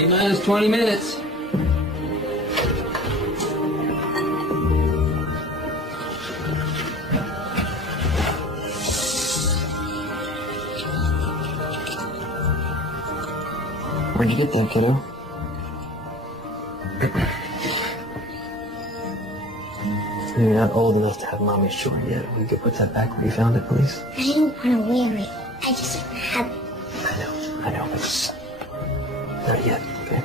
T-minus 20 minutes. Where'd you get that, kiddo? You're not old enough to have mommy's short yet. We could put that back where you found it, please. I didn't want to wear it. I just have it. I know, but not yet, okay?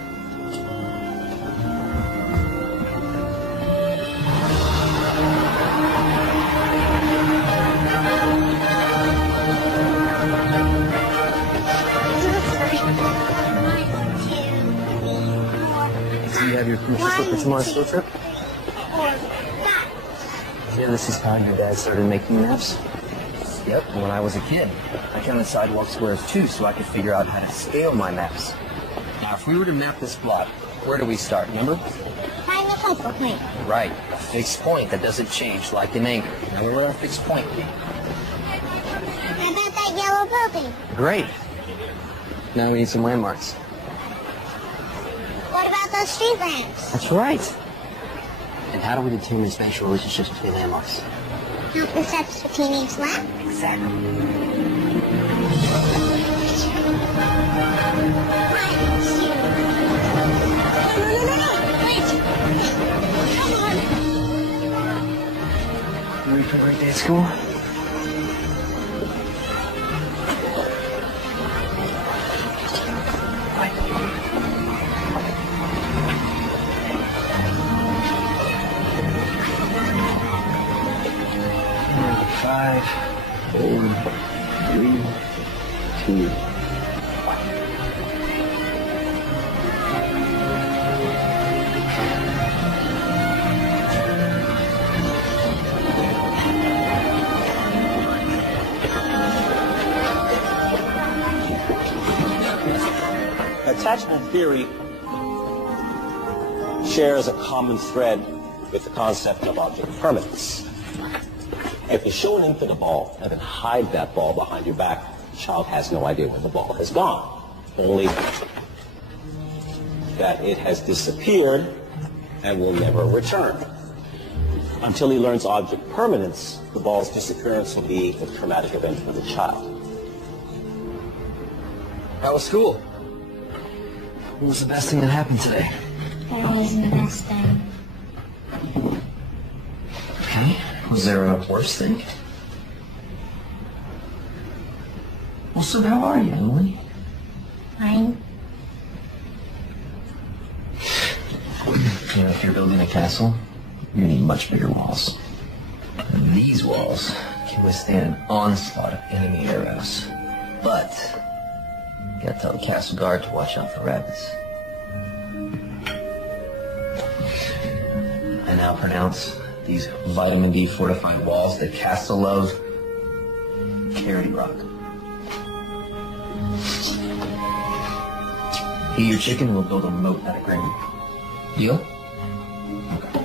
Do you have your future for tomorrow's field trip? Yeah, this is how your dad started making maps? Yep, when I was a kid. I counted sidewalk squares too so I could figure out how to scale my maps. Now, if we were to map this block, where do we start, remember? Find the focal point. Right, a fixed point that doesn't change, like an anchor. Now, where would our fixed point be? How about that yellow building? Great. Now we need some landmarks. What about those street lamps? That's right. And how do we determine spatial relationships between landmarks? Count the steps between each lamp? Exactly. Wait! Come on! You ready for birthday at school? Five, 4, 3, 2, 1. Attachment theory shares a common thread with the concept of object permanence. If you show an infant a ball and then hide that ball behind your back, the child has no idea where the ball has gone, only that it has disappeared and will never return. Until he learns object permanence, the ball's disappearance will be a traumatic event for the child. How was school? What was the best thing that happened today? That wasn't the best thing. Okay. Was there a worse thing? Well, so how are you, Emily? Fine. You know, if you're building a castle, you need much bigger walls. And these walls can withstand an onslaught of enemy arrows. But you gotta tell the castle guard to watch out for rabbits. I now pronounce these vitamin D fortified walls that castle loves Carry Rock. Eat your chicken and we'll build a moat out of grain. Deal? Okay.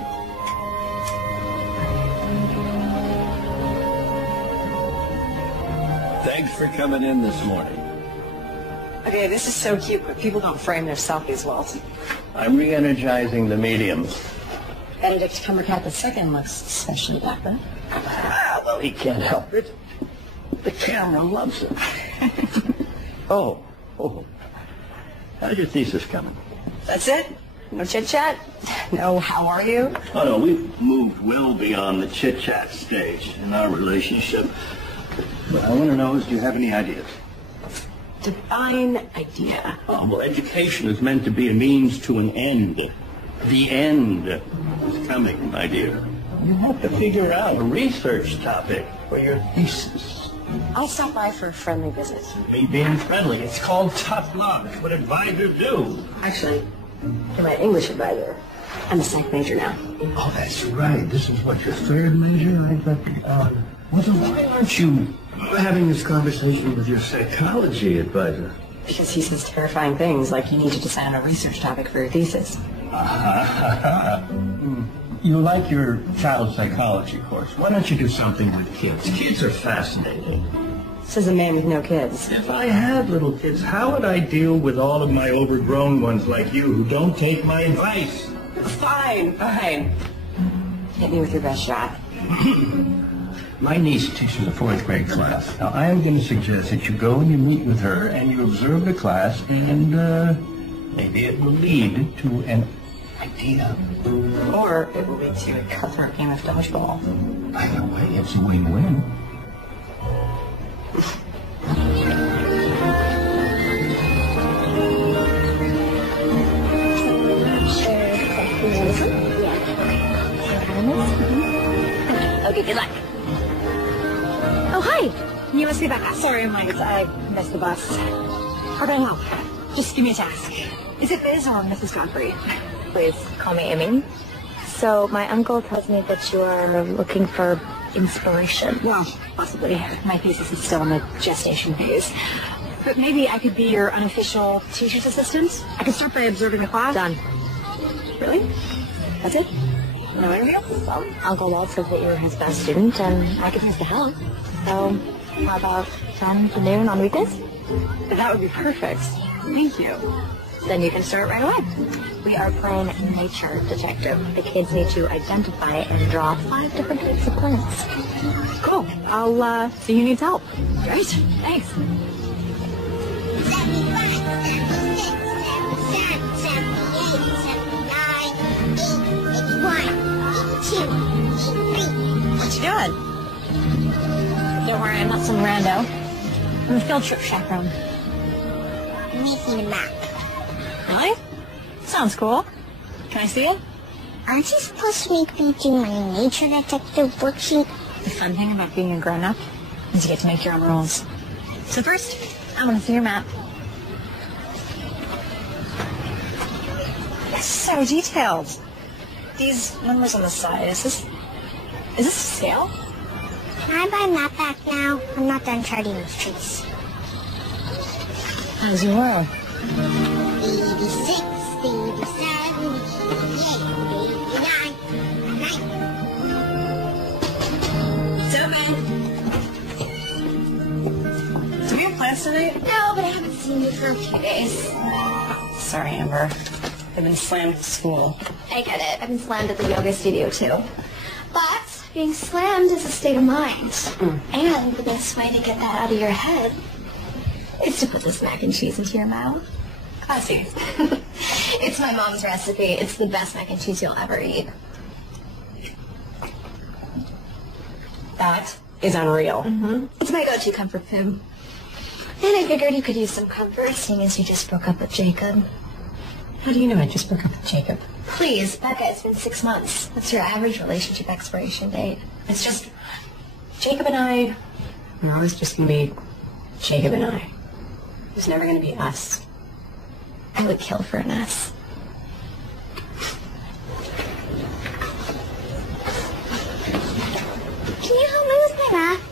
Thanks for coming in this morning. Okay, this is so cute, but people don't frame their selfies well. I'm re-energizing the medium. Benedict Cumbercat II looks especially dapper. Ah, well, he can't help it. The camera loves it. Oh. How's your thesis coming? That's it? No chit-chat? No, how are you? Oh, no, we've moved well beyond the chit-chat stage in our relationship. What I want to know is, do you have any ideas? Divine idea. Oh, well, education is meant to be a means to an end. The end is coming, my dear. You have to figure out a research topic for your thesis. I'll stop by for a friendly visit. Me being friendly, it's called tough luck. What advisors do. Actually, you're my English advisor. I'm a psych major now. Oh, that's right. This is what, your third major? I thought, well, then why aren't you having this conversation with your psychology advisor? Because he says terrifying things like you need to decide on a research topic for your thesis. You like your child psychology course. Why don't you do something with kids? Kids are fascinating. Says a man with no kids. If I had little kids, how would I deal with all of my overgrown ones like you who don't take my advice? Fine. Hit me with your best shot. My niece teaches a 4th grade class. Now, I am going to suggest that you go and you meet with her and you observe the class and maybe it will lead to an idea. Or it will lead to a cutthroat game of dodgeball. Either way, it's a win-win. Okay, good luck. Oh, hi. You must be back. Sorry, I'm late. I missed the bus. How can I help? Just give me a task. Is it Liz or Mrs. Godfrey? Please call me Amy. So my uncle tells me that you are looking for inspiration. Well, possibly. My thesis is still in the gestation phase. But maybe I could be your unofficial teacher's assistant. I could start by observing the class. Done. Really? That's it? No interview? Well, Uncle Walt says that you're his best student, and I could use the help. So how about 10 to noon on weekdays? That would be perfect. Thank you. Then you can start right away. We are playing nature detective. The kids need to identify and draw 5 different types of plants. Cool. I'll see who needs help. Great. Thanks. 75, What you doing? Don't worry, I'm not some rando. I'm a field trip chaperone. making a map. Really? Sounds cool. Can I see it? Aren't you supposed to make me do my nature detective worksheet? The fun thing about being a grown-up is you get to make your own rules. So first, I want to see your map. It's so detailed. These numbers on the side, is this a scale? Can I buy a map back now? I'm not done charting the streets. As you were. 86, 87, 88, 89, 90. It's open. Do we have plans tonight? No, but I haven't seen you for a few days. Sorry, Amber. I've been slammed at school. I get it. I've been slammed at the yoga studio, too. But being slammed is a state of mind. And the best way to get that out of your head is to put this mac and cheese into your mouth. Classy. It's my mom's recipe. It's the best mac and cheese you'll ever eat. That is unreal. It's my go-to comfort food. And I figured you could use some comfort, seeing as you just broke up with Jacob. How do you know I just broke up with Jacob? Please, Becca, it's been 6 months. That's your average relationship expiration date. It's just Jacob and I. We're always just gonna be Jacob and I. There's never gonna be us. I would kill for an S. Can you help me with my math?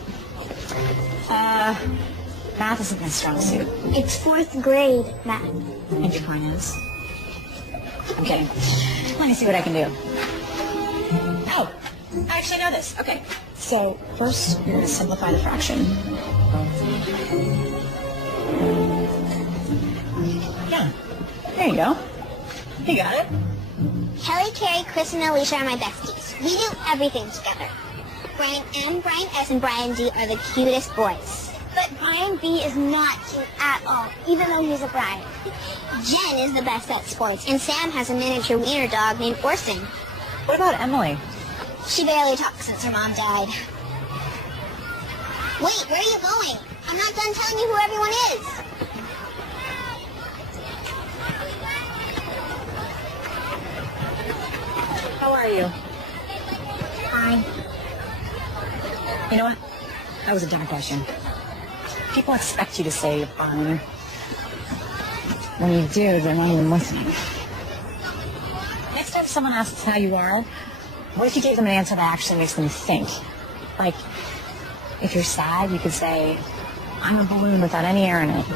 Math isn't my strong suit. It's 4th grade math. And your point is? I'm kidding. Let me see what I can do. Oh, I actually know this. Okay. So first, you're going to simplify the fraction. Yeah. There you go. You got it. Kelly, Carrie, Chris, and Alicia are my besties. We do everything together. Brian M, Brian S, and Brian D are the cutest boys. But Brian B is not cute at all, even though he's a Brian. Jen is the best at sports, and Sam has a miniature wiener dog named Orson. What about Emily? She barely talks since her mom died. Wait, where are you going? I'm not done telling you who everyone is. How are you? Fine. You know what? That was a dumb question. People expect you to say you're fine. When you do, they're not even listening. Next time someone asks how you are, what if you gave them an answer that actually makes them think? Like, if you're sad, you could say, I'm a balloon without any air in it.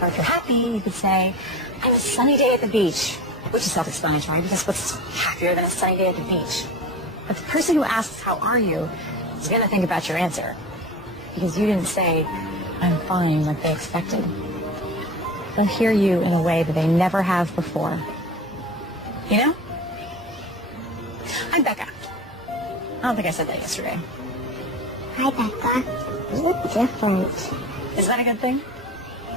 Or if you're happy, you could say, I'm a sunny day at the beach. Which is self-explanatory, because what's happier than a sunny day at the beach? But the person who asks, how are you, is going to think about your answer. because you didn't say, I'm fine, like they expected. They'll hear you in a way that they never have before. You know? I'm Becca. I don't think I said that yesterday. Hi, Becca. You look different. Is that a good thing?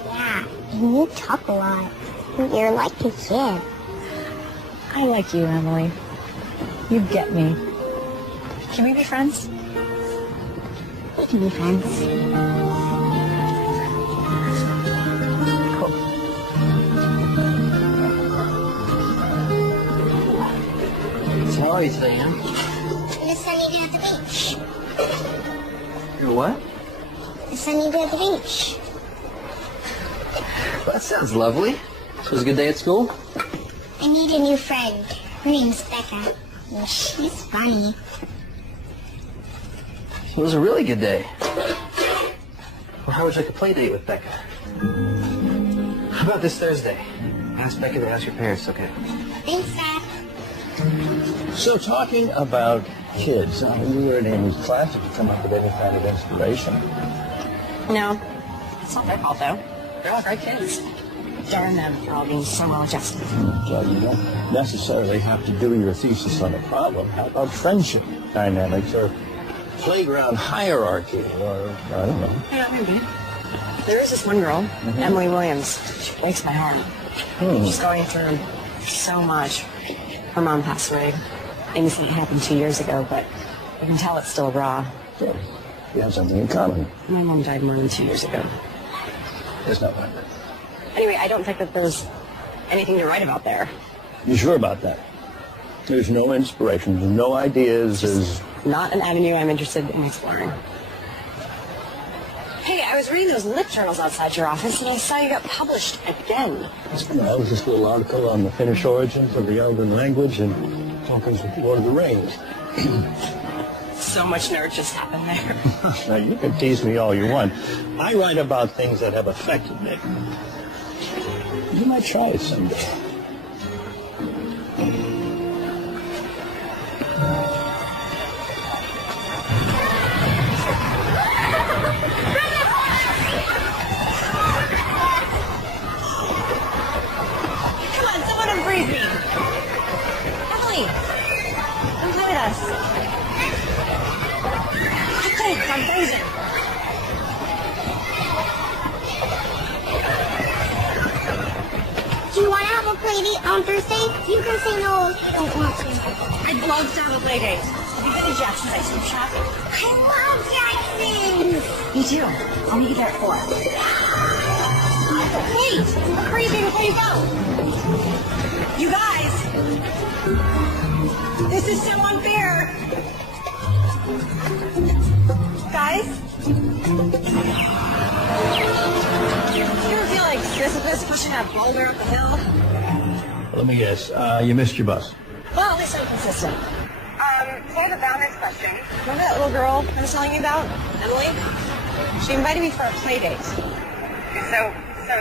Yeah, and you talk a lot. You're like a kid. I like you, Emily. You get me. Can we be friends? We can be friends. Cool. So how are you today, Em? And a sunny day at the beach. You're what? A sunny day at the beach. Well, that sounds lovely. So it was a good day at school? I need a new friend. Her name's Becca. And she's funny. It was a really good day. Well, how would you like a play date with Becca? How about this Thursday? Ask Becca to ask your parents, okay? Thanks, Dad. So talking about kids, you were in Amy's class. Did you come up with any kind of inspiration? No. It's not their fault, though. They're all great kids. Darn them for all being so well adjusted. Well, you don't necessarily have to do your thesis on a problem. How about friendship dynamics or playground hierarchy or, I don't know. Yeah, maybe. There is this one girl, Emily Williams. She breaks my heart. She's going through so much. Her mom passed away. Amy said it happened 2 years ago, but you can tell it's still raw. Yeah, you have something in common. My mom died more than 2 years ago. There's no wonder. Anyway, I don't think that there's anything to write about there. You sure about that? There's no inspiration, there's no ideas, there's... Not an avenue I'm interested in exploring. Hey, I was reading those lit journals outside your office, and I saw you got published again. That was this little article on the Finnish origins of the Elven language and Tolkien's Lord of the Rings. So much nerd just happened there. Now, you can tease me all you want. I write about things that have affected me. You might try it someday. Come on, someone unfreeze me. Emily, come play with us. Quick, I'm freezing. Do you want to have a play date on Thursday? You can say no if you don't want to. I'd love to have a play date. Have you been to Jackson's ice cream shop? I love Jackson! Me too. I'll meet you there at 4. Wait! Freezing before you go! You guys! This is so unfair! Guys? You ever feel like Sisyphus pushing that boulder up the hill? Let me guess, you missed your bus. Well, at least I'm consistent. So I have a boundaries question. Remember that little girl I was telling you about? Emily? She invited me for a play date. So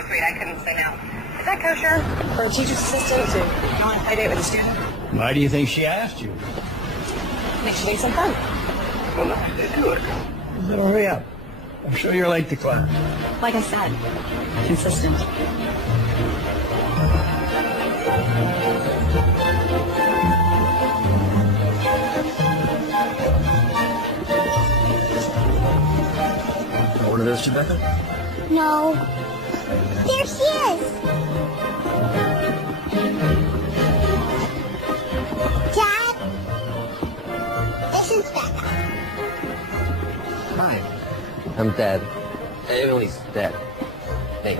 sweet, I couldn't say no. Is that kosher? For a teacher's assistant to go on a play date with a student? Why do you think she asked you? Make sure you some fun. Well, no, they do it. Then hurry up. I'm sure you're late to class. Like I said, consistent. One of those, Rebecca? No. There she is! Dad? This is Becca. Hi. I'm Dad. Emily's dad. Nate.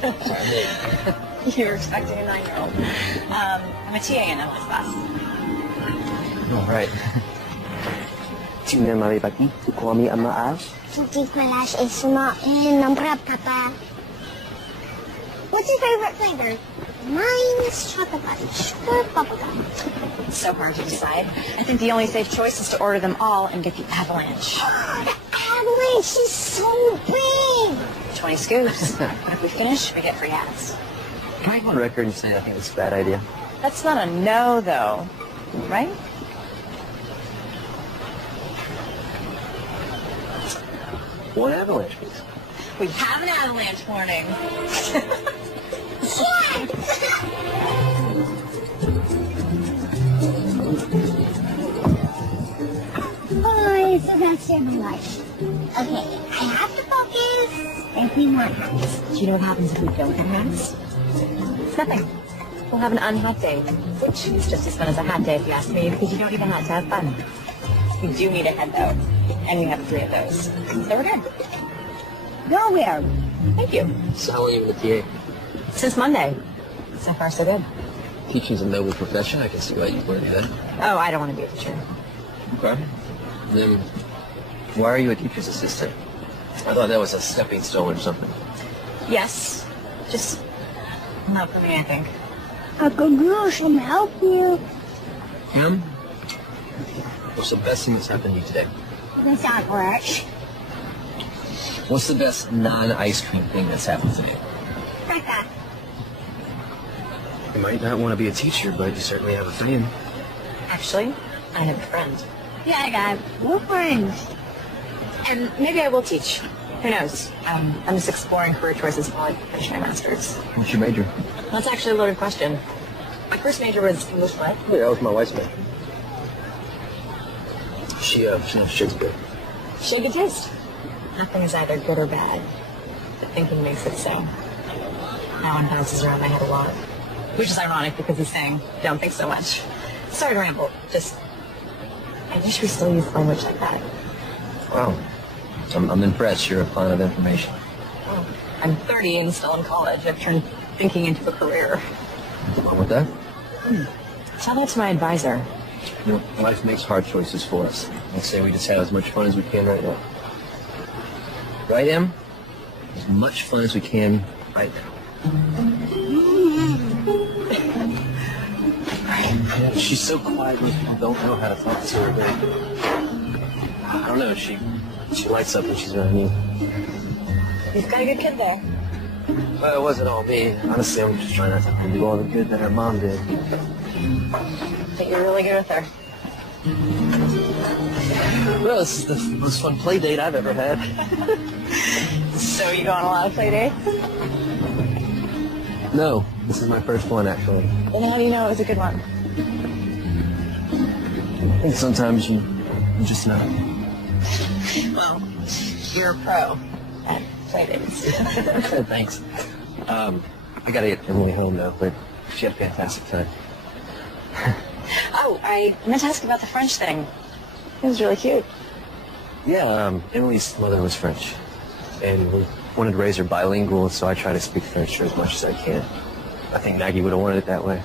Sorry, Nate. You were expecting a 9-year-old. I'm a TA in Emily's class. All right. Tingnan maribati, kuami ang maas. Hindi malash is sumain ng papa. What's your favorite flavor? Mine is chocolate fudge or bubblegum. It's so hard to decide. I think the only safe choice is to order them all and get the avalanche. The avalanche is so big! 20 scoops. But if we finish, we get free hats. Can I go on record and say I think it's a bad idea? That's not a no, though. Right? One avalanche, please. We have an avalanche warning. Oh, so that's your life. Okay, I have to focus. There's be more hats. Do you know what happens if we don't have hats? It's nothing. We'll have an unhat day, which is just as fun as a hat day if you ask me, because you don't even have to have fun. We do need a head though, and we have 3 of those. So we're good. Nowhere. Thank you. So how long have you been a TA? Since Monday. So far, so good. Teaching's a noble profession. I can see why you want to do that. Oh, I don't want to be a teacher. Okay. Then, why are you a teacher's assistant? I thought that was a stepping stone or something. Yes. Just not for me, I think. Uncle Guru can help you. Em, what's the best thing that's happened to you today? This not work. What's the best non-ice cream thing that's happened today? Like that. You might not want to be a teacher, but you certainly have a fan. Actually, I have a friend. Yeah, I got no friends. And maybe I will teach. Who knows? I'm just exploring career choices while I finish my master's. What's your major? That's actually a loaded question. My first major was English lit. Yeah, that was my wife's major. She knows Shakespeare. She had good taste. Nothing is either good or bad. But thinking makes it so. That one bounces around my head a lot. Which is ironic because he's saying, don't think so much. Sorry to ramble. Just, I wish we still used language like that. Wow. I'm impressed. You're a fan of information. Oh, I'm 30 and still in college. I've turned thinking into a career. What's wrong with that? Tell that to my advisor. You know, life makes hard choices for us. Let's say we just have as much fun as we can right now. Right, Em? As much fun as we can right now. Yeah, she's so quiet, most people don't know how to talk to her, but I don't know, she lights up when she's around you. You've got a good kid there. Well, it wasn't all me. Honestly, I'm just trying not to do all the good that her mom did. But you're really good with her. Well, this is the most fun play date I've ever had. So you go on a lot of play dates? No, this is my first one, actually. Then how do you know it was a good one? I think sometimes you just know. Well, you're a pro at play dates. Thanks. I gotta get Emily home now, but she had a fantastic time. Oh, I meant to ask about the French thing. It was really cute. Yeah, Emily's mother was French, and we wanted to raise her bilingual, so I try to speak French to her as much as I can. I think Maggie would have wanted it that way.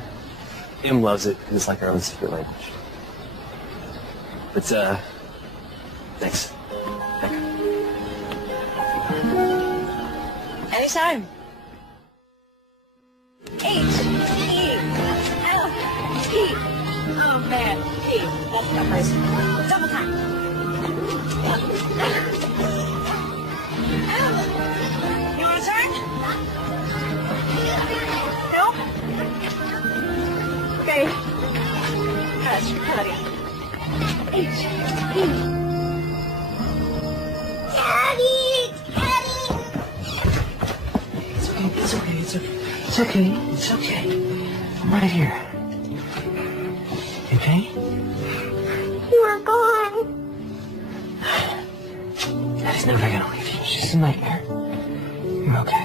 Em loves it because it's like our own secret language. But, thanks. Anytime. H-E-L-P. Oh, man. P. That's numbers. Double time. You want to turn? No? Okay. Hush. How about you? H-E. Daddy! Daddy! It's okay. It's okay. It's okay. I'm right here. You okay? You are gone. Daddy's never gonna leave you. It's just a nightmare. I'm okay.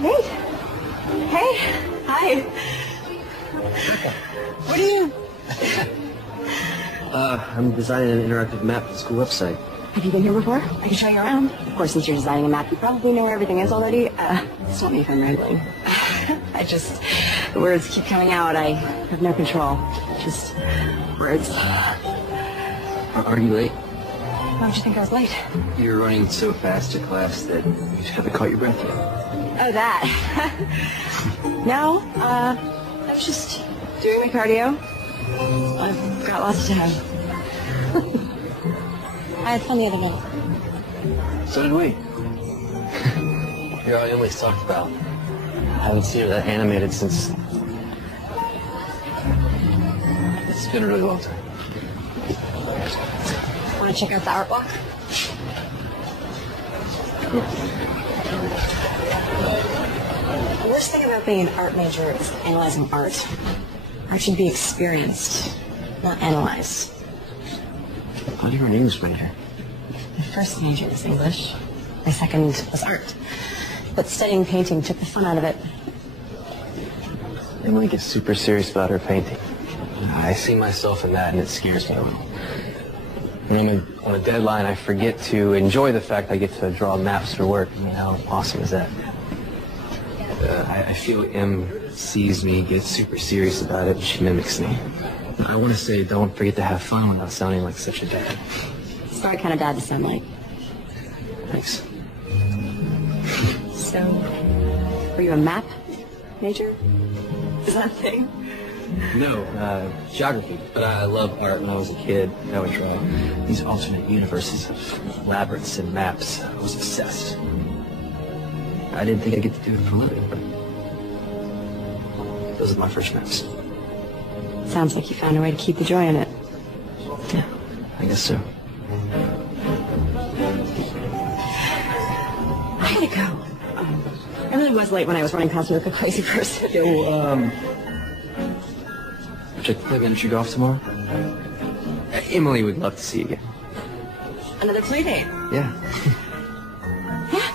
Nate. Hey. Hi. What are you? I'm designing an interactive map for the school website. Have you been here before? I can show you around. Of course, since you're designing a map, you probably know where everything is already. Stop me if I'm rambling. I just The words keep coming out. I have no control. Just words. Are you late? Why don't you think I was late? You were running so fast to class that you just haven't caught your breath yet. Oh, that. No, I was just doing my cardio. I've got lots to have. I had fun the other night. So did we. You're all Emily's talked about. I haven't seen her that animated since... It's been a really long time. Want to check out the art walk? The worst thing about being an art major is analyzing art. Art should be experienced, not analyzed. How do you an English major? My first major was English. My second was art. But studying painting took the fun out of it. Emily gets super serious about her painting. I see myself in that, and it scares me a little. When I'm on a deadline, I forget to enjoy the fact I get to draw maps for work. I mean, how awesome is that? I feel Em sees me, gets super serious about it, and she mimics me. I want to say don't forget to have fun without sounding like such a dad. It's the right kind of dad to sound like. Thanks. So, were you a map major? Is that a thing? No, geography. But I loved art when I was a kid. I would draw these alternate universes of labyrinths and maps. I was obsessed. I didn't think I'd get to do it for a living, but those are my first maps. Sounds like you found a way to keep the joy in it. Yeah, I guess so. I gotta go. I really was late when I was running past you like a crazy person. Yeah, well, check the play against your golf tomorrow? Emily would love to see you again. Another play date? Yeah. Yeah,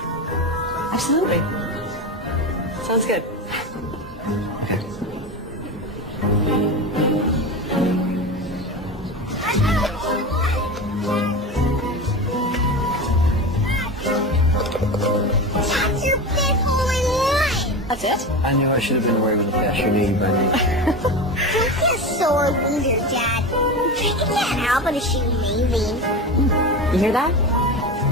absolutely. Sounds good. Okay. That's your fifth hole in one. That's it? I knew I should have been aware with the faster knee, but... Don't be a sore loser, Dad. You can't help it if she's amazing. You hear that?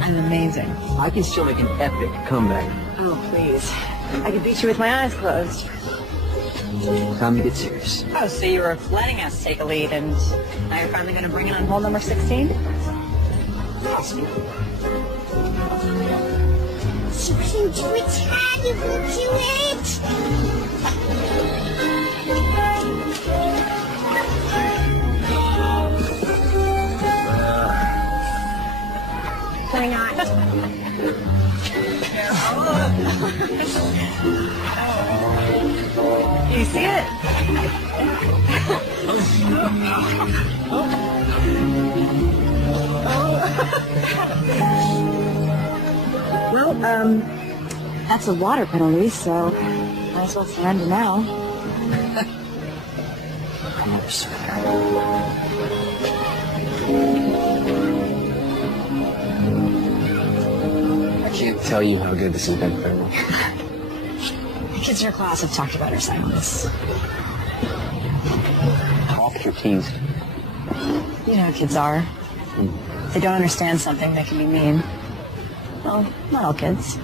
I'm amazing. I can still make an epic comeback. Oh, please. I could beat you with my eyes closed. Time to get serious. Oh, so you were letting us take a lead, and now you're finally going to bring it on hole number 16? She was into it, Dad. You will do it. Why not? You see it? Well, that's a water penalty, so might as well surrender now. I'm never surrender. I can't tell you how good this has been for me. The kids in your class have talked about our silence. How often you're teased? You know how kids are. If they don't understand something, they can be mean. Well, not all kids.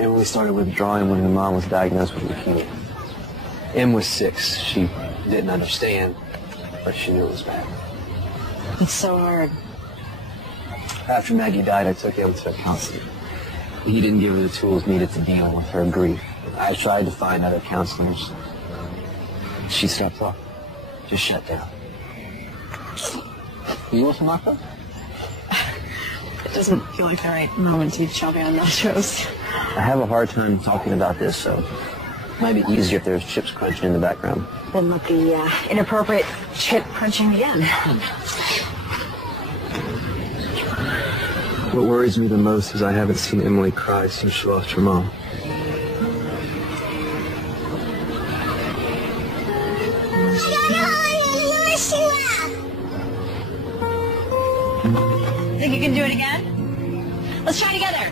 Emily started withdrawing when her mom was diagnosed with leukemia. Em was 6. She didn't understand, but she knew it was bad. It's so hard. After Maggie died, I took Em to a counselor. He didn't give her the tools needed to deal with her grief. I tried to find other counselors. She stopped talking. Just shut down. You want some vodka? It doesn't feel like the right moment to be chomping on nachos. I have a hard time talking about this, so it might be easier if there's chips crunching in the background. Then let the inappropriate chip crunching begin. What worries me the most is I haven't seen Emily cry since she lost her mom. Think you can do it again? Let's try together.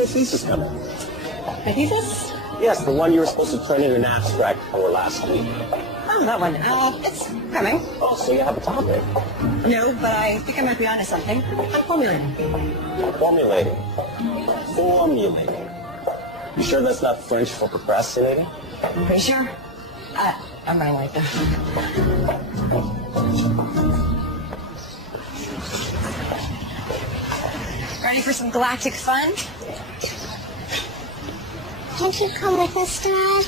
your thesis coming? My thesis? Yes, the one you were supposed to turn in an abstract for last week. Oh, that one. It's coming. Oh, so you have a topic. No, but I think I might be onto something. I'm formulating. Formulating. Formulating. You sure that's not French for procrastinating? Pretty sure? I'm running late though. Ready for some galactic fun? Can't you come with us, Dad?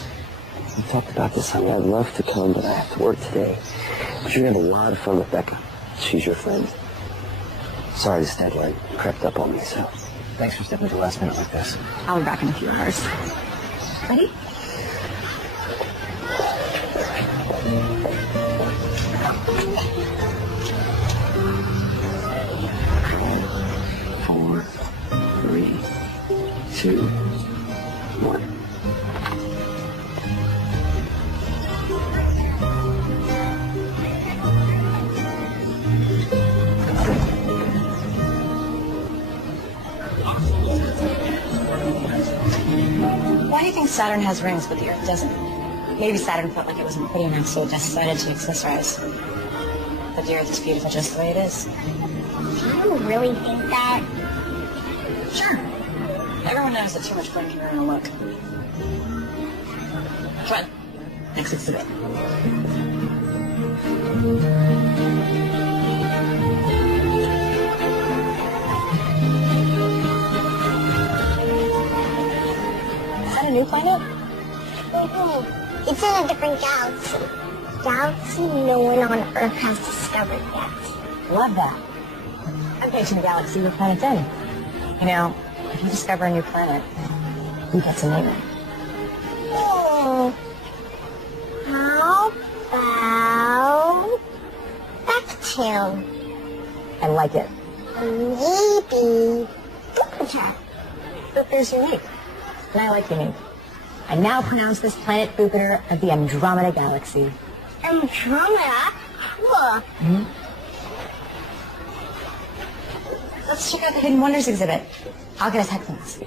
We talked about this, honey. I'd love to come, but I have to work today. But you're going to have a lot of fun with Becca. She's your friend. Sorry this deadline crept up on me, so thanks for stepping at the last minute like this. I'll be back in a few hours. Ready? Four, three, two, one. Why do you think Saturn has rings but the Earth doesn't? Maybe Saturn felt like it wasn't pretty enough, so it decided to accessorize. But the Earth is beautiful just the way it is. Do you really think that? Sure. Everyone knows that too much fun can ruin a look. Come on. Next exhibit. Is that a new planet? Mm-hmm. It's in a different galaxy. Galaxy no one on Earth has discovered yet. Love that. I'm picturing a galaxy with planets in. You know, if you discover a new planet, who gets a name it? How about Neptune? I like it. Maybe Jupiter. Jupiter's unique. And I like unique. I now pronounce this planet Jupiter of the Andromeda Galaxy. Andromeda? Cool. Let's check out the Hidden Wonders exhibit. I'll get us headphones.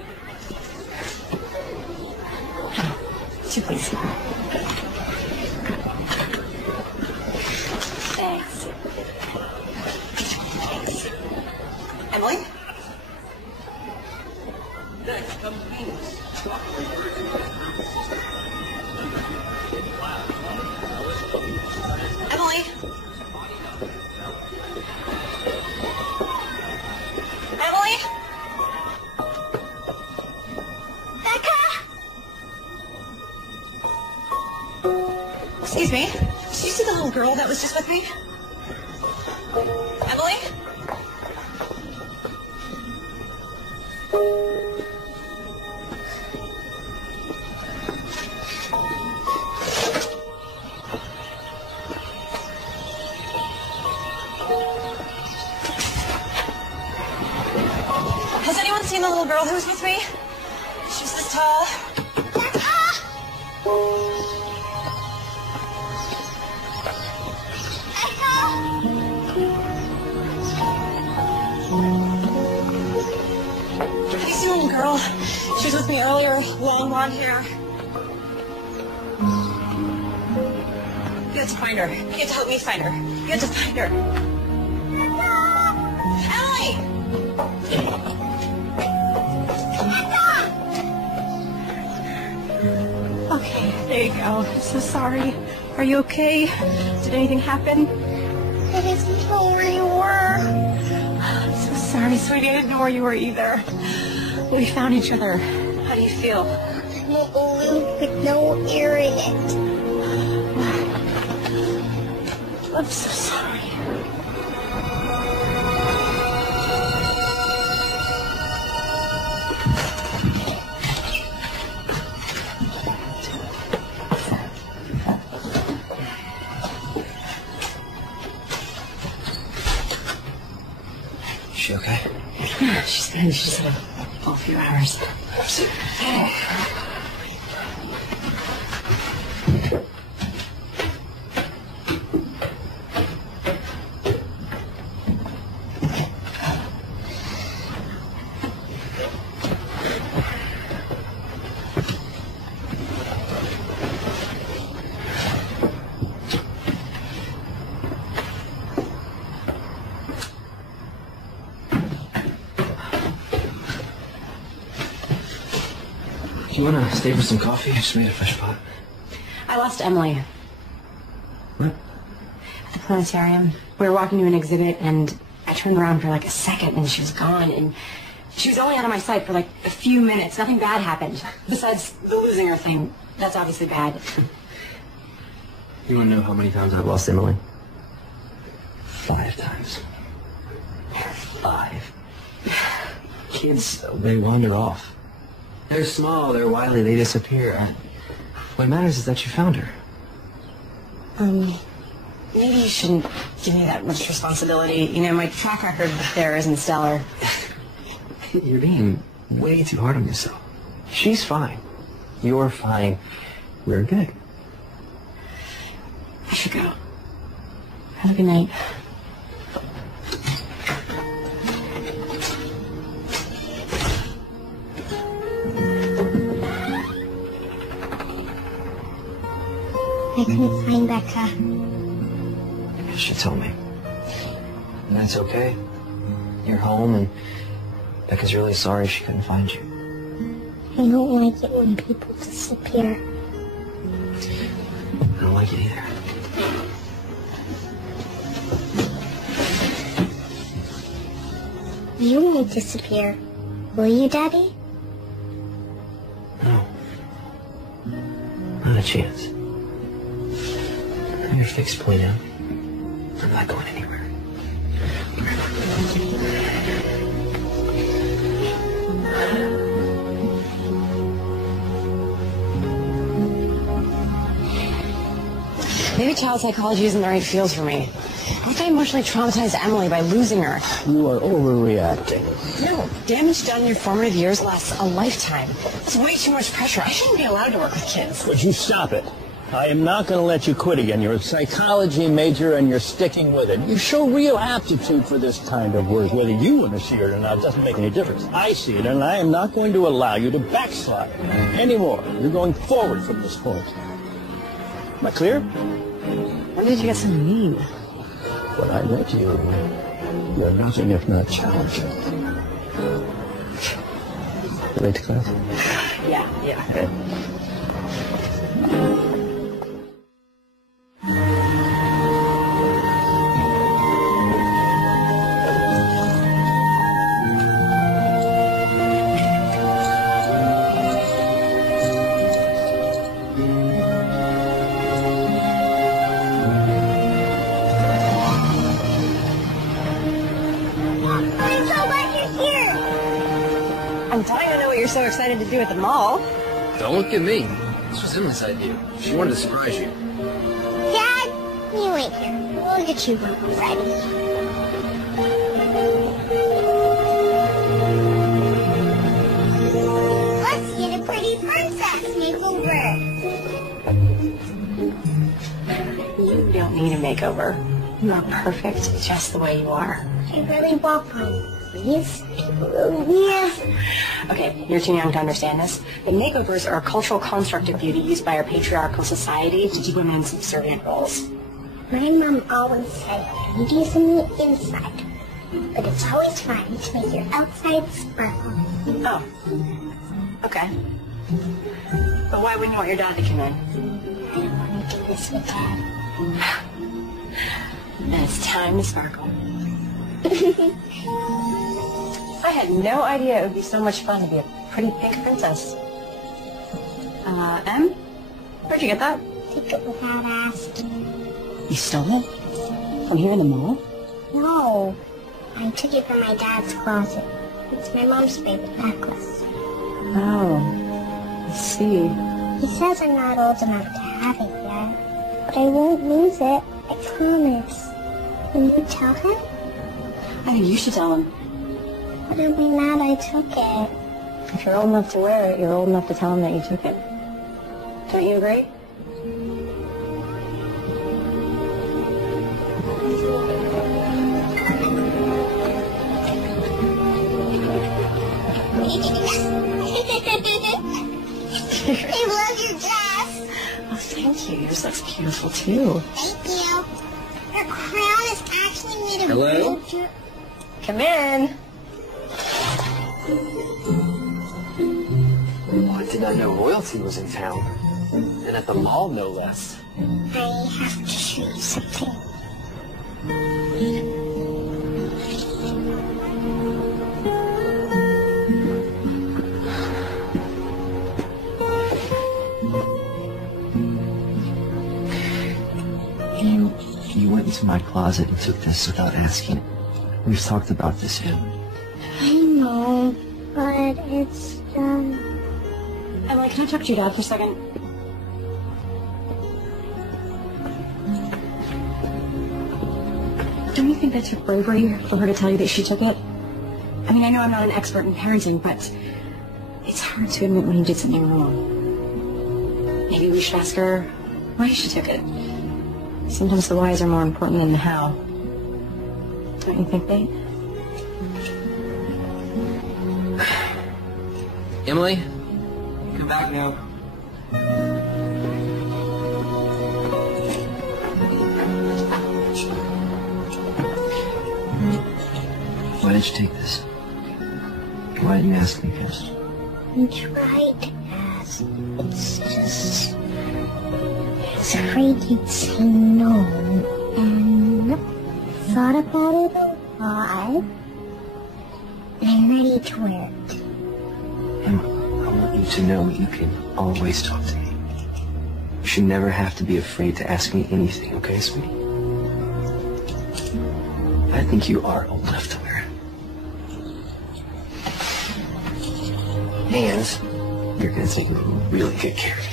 Two, please. Thanks. Emily? Emily? Emily? Becca? Excuse me. Did you see the little girl that was just with me? Emily? Has anyone seen the little girl who was with me? She's this tall. Have you seen the little girl? She was with me earlier, long blonde hair. You have to find her. You have to help me find her. You have to find her. Emily! Okay, there you go. I'm so sorry. Are you okay? Did anything happen? I didn't know where you were. I'm so sorry, sweetie. I didn't know where you were either. We found each other. How do you feel? I'm a balloon with no air in it. I'm so sorry. She okay? Yeah, she's fine. She's had a few hours. wanna stay for some coffee? I just made a fresh pot. I lost Emily. What? At the planetarium. We were walking to an exhibit, and I turned around for like a second, and she was gone, and she was only out of my sight for like a few minutes. Nothing bad happened. Besides the losing her thing. That's obviously bad. You wanna know how many times I've lost Emily? 5 times. 5. Kids, they wander off. They're small, they're wily, they disappear. What matters is that you found her. Maybe you shouldn't give me that much responsibility. You know, my track record there isn't stellar. You're being way too hard on yourself. She's fine. You're fine. We're good. I should go. Have a good night. I couldn't find Becca. You should tell me. And that's okay. You're home, and Becca's really sorry she couldn't find you. I don't like it when people disappear. I don't like it either. You won't disappear, will you, Daddy? No. Not a chance. I'm your fixed point out. I'm not going anywhere. Maybe child psychology isn't the right field for me. What if I emotionally traumatized Emily by losing her? You are overreacting. No, damage done in your formative years lasts a lifetime. It's way too much pressure. I shouldn't be allowed to work with kids. Would you stop it? I am not going to let you quit again. You're a psychology major and you're sticking with it. You show real aptitude for this kind of work. Whether you want to see it or not doesn't make any difference. I see it, and I am not going to allow you to backslide anymore. You're going forward from this point. Am I clear? When did you get so mean? When I met you, you're nothing if not challenging. You late to class? Yeah. I'm so glad you're here. I'm dying to know what you're so excited to do at the mall. Don't look at me. This was Emily's idea. She wanted to surprise you. Dad, you wait here. We'll get you when we're ready. Let's get a pretty princess makeover. You don't need a makeover. You are perfect just the way you are. I really want one. Please? Yes. Okay, you're too young to understand this, but makeovers are a cultural construct of beauty used by our patriarchal society to keep women in subservient roles. My mom always said beauty is in the inside, but it's always fine to make your outside sparkle. Oh. Okay. But why wouldn't you want your dad to come in? I don't want to do this with Dad. And it's time to sparkle. I had no idea it would be so much fun to be a pretty pink princess. Em? Where'd you get that? Take it without asking. You stole it? From here in the mall? No. I took it from my dad's closet. It's my mom's favorite necklace. Oh. I see. He says I'm not old enough to have it yet. But I won't lose it. I promise. Will you tell him? I think you should tell him. But I'll be mad I took it. If you're old enough to wear it, you're old enough to tell him that you took it. Don't you agree? I love your dress. Oh, thank you. Yours looks beautiful, too. Thank you. Your crown is actually made of Hello? real jewelry. Come in. What Did not know royalty was in town. And at the mall, no less. I have to show you something. You went into my closet and took this without asking. We've talked about this yet. I know, but it's Emily, can I talk to your dad for a second? Don't you think that took bravery for her to tell you that she took it? I mean, I know I'm not an expert in parenting, but it's hard to admit when you did something wrong. Maybe we should ask her why she took it. Sometimes the whys are more important than the how. Don't you think, babe? Emily, come back now. Why did you take this? Why didn't you ask me first? I tried to ask. It's afraid you'd say no. And thought about it a lot. And I'm ready to wear it. And I want you to know you can always talk to me. You should never have to be afraid to ask me anything, okay, sweetie? I think you are old enough to wear it. And you're going to take really good care of it.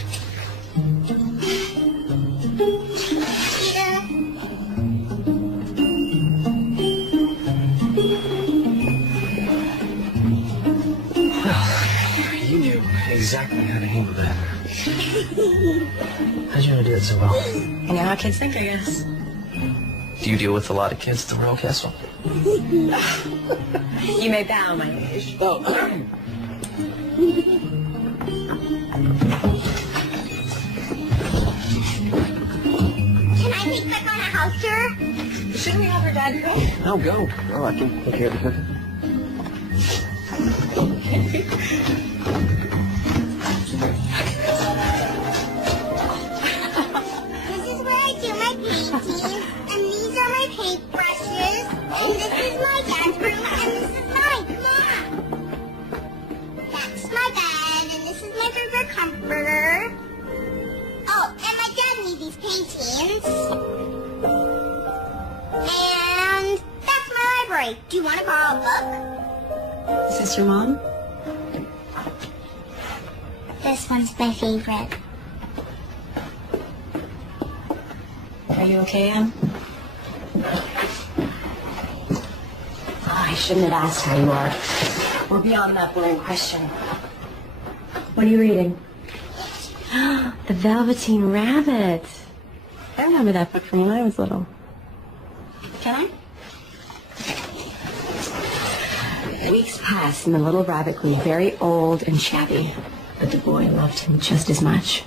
You knew exactly how to handle that. How'd you know to do it so well? I know how kids think, I guess. Do you deal with a lot of kids at the Royal Castle? You may bow, my age. Oh. Can I take back on a house tour? Shouldn't we have her dad go? No, go. No, I can take care of the cooking. This is where I do my paintings, and these are my paintbrushes, and this is my dad's room, and this is mine. Come on. That's my bed, and this is my favorite comforter. Oh, and my dad made these paintings. And that's my library. Do you want to borrow a book? Is this your mom? This one's my favorite. Are you okay, Em? Oh, I shouldn't have asked how you are. We're beyond that boring question. What are you reading? The Velveteen Rabbit. I remember that book from when I was little. Can I? Weeks passed and the little rabbit grew very old and shabby. But the boy loved him just as much.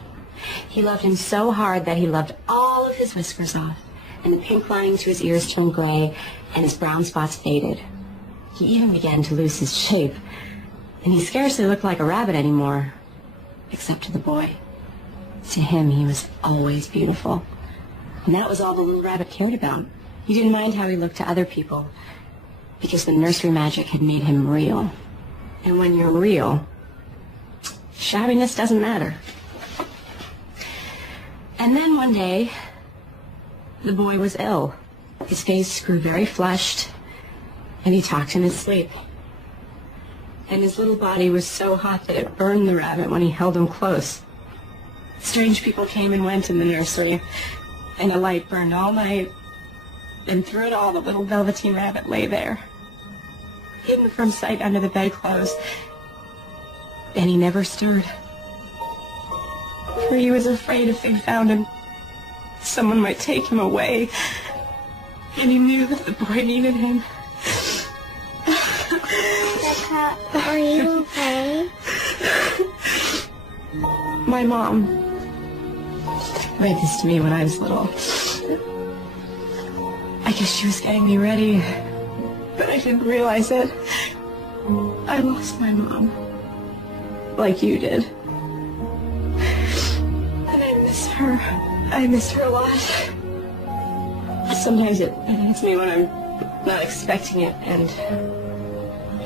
He loved him so hard that he loved all of his whiskers off, and the pink lining to his ears turned gray, and his brown spots faded. He even began to lose his shape, and he scarcely looked like a rabbit anymore, except to the boy. To him, he was always beautiful, and that was all the little rabbit cared about. He didn't mind how he looked to other people, because the nursery magic had made him real. And when you're real, shabbiness doesn't matter. And then one day, the boy was ill. His face grew very flushed, and he talked in his sleep. And his little body was so hot that it burned the rabbit when he held him close. Strange people came and went in the nursery, and a light burned all night. And through it all, the little Velveteen Rabbit lay there, hidden from sight under the bedclothes. And he never stirred. For he was afraid if they found him, someone might take him away. And he knew that the boy needed him. Becca, are you okay? My mom read this to me when I was little. I guess she was getting me ready, but I didn't realize it. I lost my mom, like you did. her. I miss her a lot. Sometimes it hits me when I'm not expecting it, and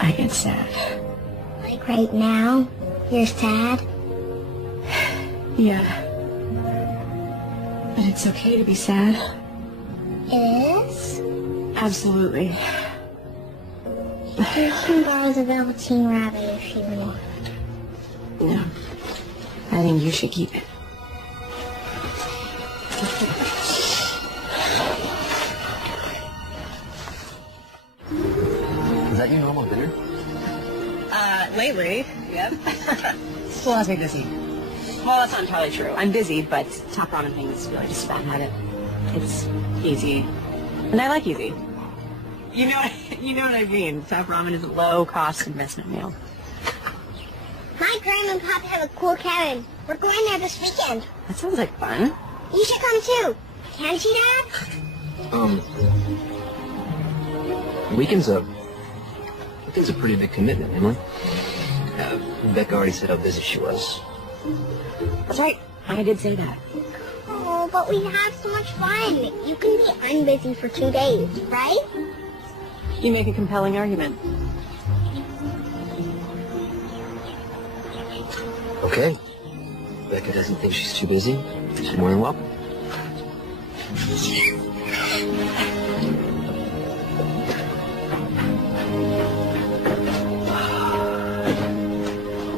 I get sad. Like right now? You're sad? Yeah. But it's okay to be sad. It is? Absolutely. You can borrow the Velveteen Rabbit if you want. No. I think you should keep it. Is that your normal dinner? Lately, yep. School has me busy. Well, that's not entirely true. I'm busy, but top ramen thing is really just a bad habit. It's easy. And I like easy. You know what I mean. Top ramen is a low-cost investment meal. My grandma and papa have a cool cabin. We're going there this weekend. That sounds like fun. You should come too. Can't you, Dad? Weekend's a pretty big commitment, Emily. Becca already said how busy she was. That's right. I did say that. Oh, but we have so much fun. You can be unbusy for 2 days, right? You make a compelling argument. Okay. Becca doesn't think she's too busy. She's more than welcome.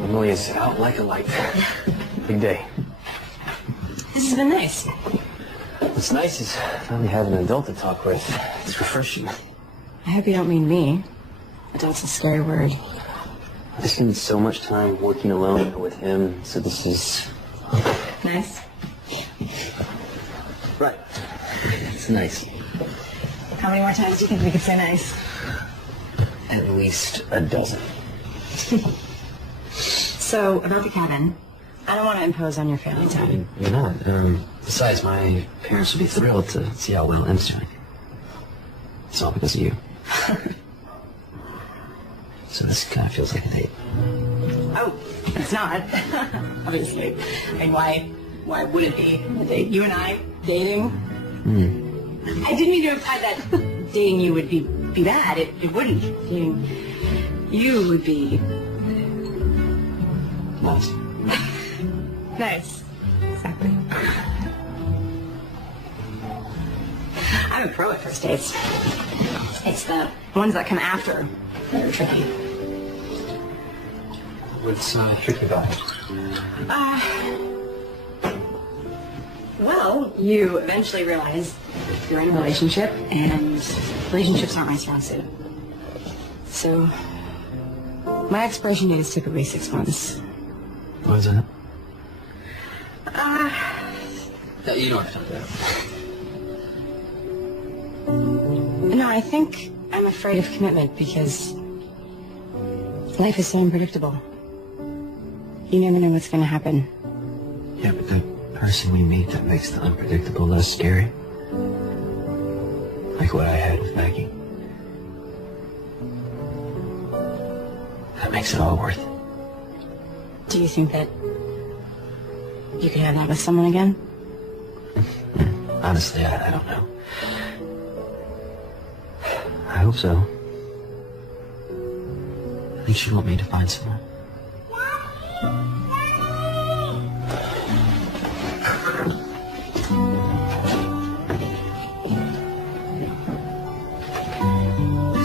Emily is out like a light. Big day. This has been nice. What's nice is finally having an adult to talk with. It's refreshing. I hope you don't mean me. Adult's a scary word. I spend so much time working alone with him, so this is... Nice. Right. It's nice. How many more times do you think we could say nice? At least a dozen. So, about the cabin, I don't want to impose on your family time. You're not. Besides, my parents would be thrilled to see how well Em's doing. It's all because of you. So this kind of feels like a date. Oh, it's not. Obviously. I mean, why would it be a date? You and I dating? I didn't mean to imply that dating you would be bad. It wouldn't. Dating you would be... Nice. Nice. Exactly. I'm a pro at first dates. It's the ones that come after that are tricky. What's tricky about it? Well, you eventually realize you're in a relationship, and relationships aren't my strong suit. So, my expiration date is typically 6 months. What is it? No, you don't have to talk about it. No, I think I'm afraid of commitment because life is so unpredictable. You never know what's going to happen. Yeah, but the person we meet that makes the unpredictable less scary. Like what I had with Maggie. That makes it all worth it. Do you think that you could have that with someone again? Honestly, I don't know. I hope so. I think she'd want me to find someone.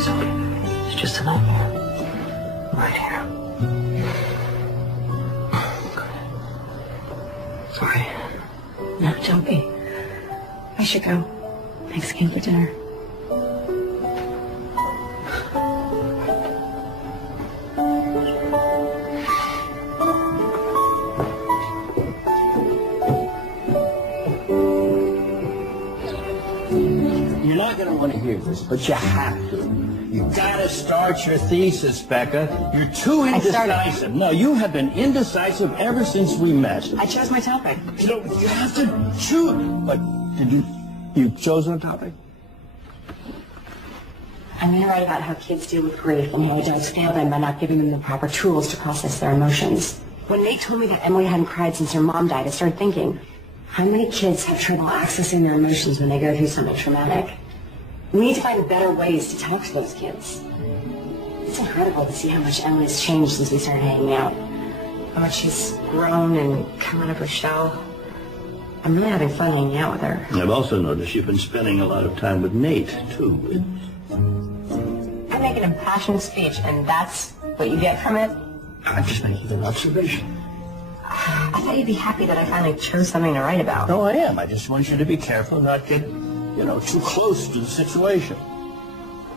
So, it's just a nightmare. Right here. Sorry. No, don't be. I should go. Mexican for dinner. You're not going to want to hear this, but you have to. You gotta start your thesis, Becca. You're too indecisive. No, you have been indecisive ever since we met. I chose my topic. You have to choose. But did you chose a topic? I'm going to write about how kids deal with grief and how adults fail them by not giving them the proper tools to process their emotions. When Nate told me that Emily hadn't cried since her mom died, I started thinking, How many kids have trouble accessing their emotions when they go through something traumatic? We need to find better ways to talk to those kids. It's incredible to see how much Emily's changed since we started hanging out. How much she's grown and come out of her shell. I'm really having fun hanging out with her. I've also noticed you've been spending a lot of time with Nate, too. I make an impassioned speech, and that's what you get from it? I'm just making an observation. I thought you'd be happy that I finally chose something to write about. No, I am. I just want you to be careful not get, too close to the situation.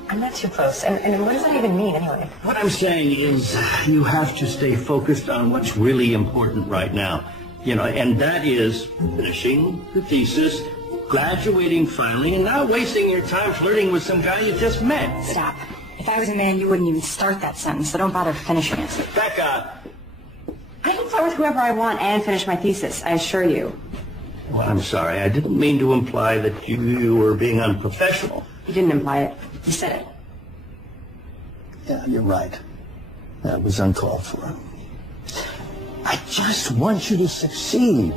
I'm not too close. And what does that even mean, anyway? What I'm saying is you have to stay focused on what's really important right now. And that is finishing the thesis, graduating finally, and not wasting your time flirting with some guy you just met. Stop. If I was a man, you wouldn't even start that sentence, so don't bother finishing it. Becca! I can flirt with whoever I want and finish my thesis, I assure you. Well, I'm sorry. I didn't mean to imply that you were being unprofessional. You didn't imply it. You said it. Yeah, you're right. That was uncalled for. I just want you to succeed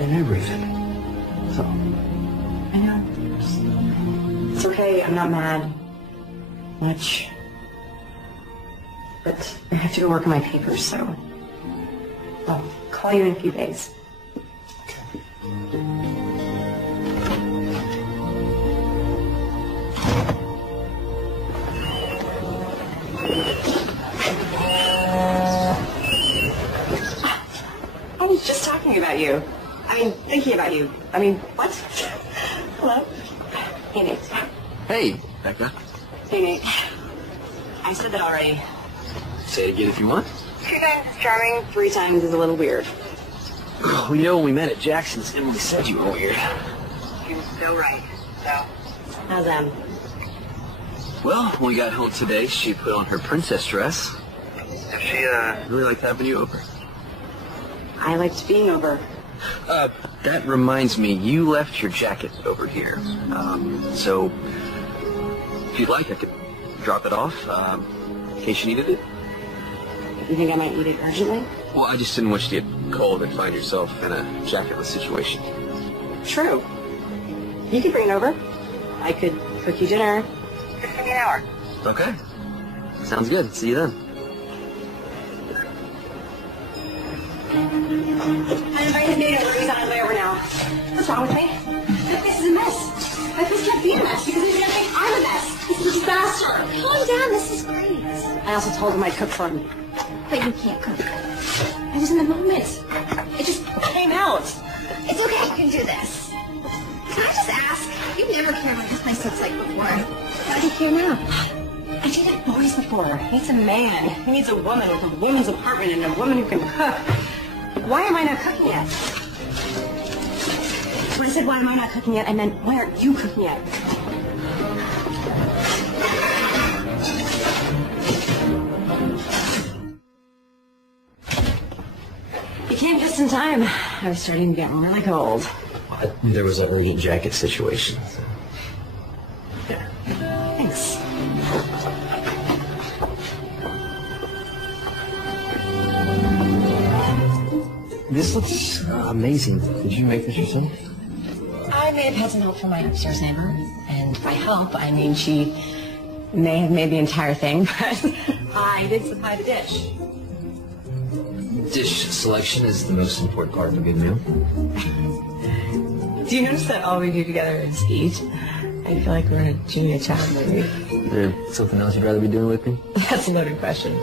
in everything. So. I know. It's okay. I'm not mad. Much. But I have to go work on my papers, so I'll call you in a few days. I was just talking about you. Thinking about you. What? Hello? Hey, Nate. Hey, Becca. Hey, Nate. I said that already. Say it again if you want. 2 times is charming, 3 times is a little weird. We know when we met at Jackson's, Emily said you were weird. She was so right. So, how's Em? Well, when we got home today, she put on her princess dress. She, really liked having you over. I liked being over. That reminds me, you left your jacket over here. So, if you'd like, I could drop it off, in case you needed it. You think I might need it urgently? Well, I just didn't want you to get cold and find yourself in a jacketless situation. True. You could bring it over. I could cook you dinner. Just give me an hour. Okay. Sounds good. See you then. I invited Nate over. He's on his way over now. What's wrong with me? This is a mess. My place can't be a mess because he's gonna think I'm a mess. This is a disaster. Calm down, this is great. I also told him I'd cook for him. But you can't cook. I was in the moment. It just came out. It's okay, you can do this. Can I just ask? You've never cared what this place looks like before. Why do you care now? I dated boys before. He needs a man. He needs a woman with a woman's apartment and a woman who can cook. Why am I not cooking yet? When I said why am I not cooking yet, I meant why aren't you cooking yet? You came just in time. I was starting to get really cold. I knew there was an urgent jacket situation. Yeah. Thanks. This looks amazing. Did you make this yourself? I may have had some help from my upstairs neighbor, and by help, I mean she may have made the entire thing, but I did supply the dish. Dish selection is the most important part of a good meal. Do you notice that all we do together is eat? I feel like we're in a Julia Child movie. Is there something else you'd rather be doing with me? That's a loaded question.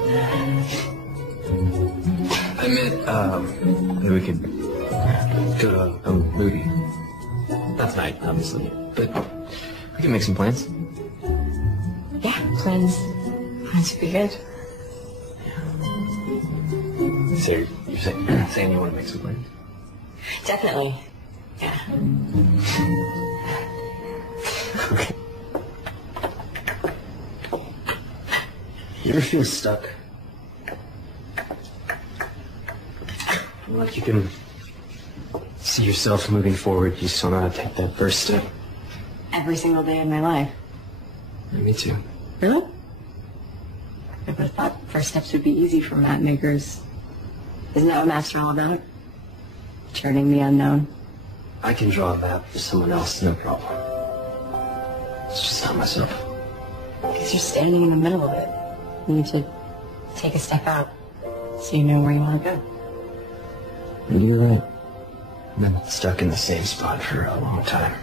I meant, maybe we could go to a movie. Not tonight, obviously, but we can make some plans. Yeah, plans would be good. So you're saying you want to make some plans? Definitely. Yeah. Okay. You ever feel stuck? Like you can see yourself moving forward, you just don't know how to take that first step. Every single day of my life. Yeah, me too. Really? I would have thought first steps would be easy for map makers. Isn't that what maps are all about? Charting the unknown. I can draw a map for someone else, no problem. It's just not myself. Because you're standing in the middle of it. You need to take a step out so you know where you want to go. Maybe you're right. I've been stuck in the same spot for a long time.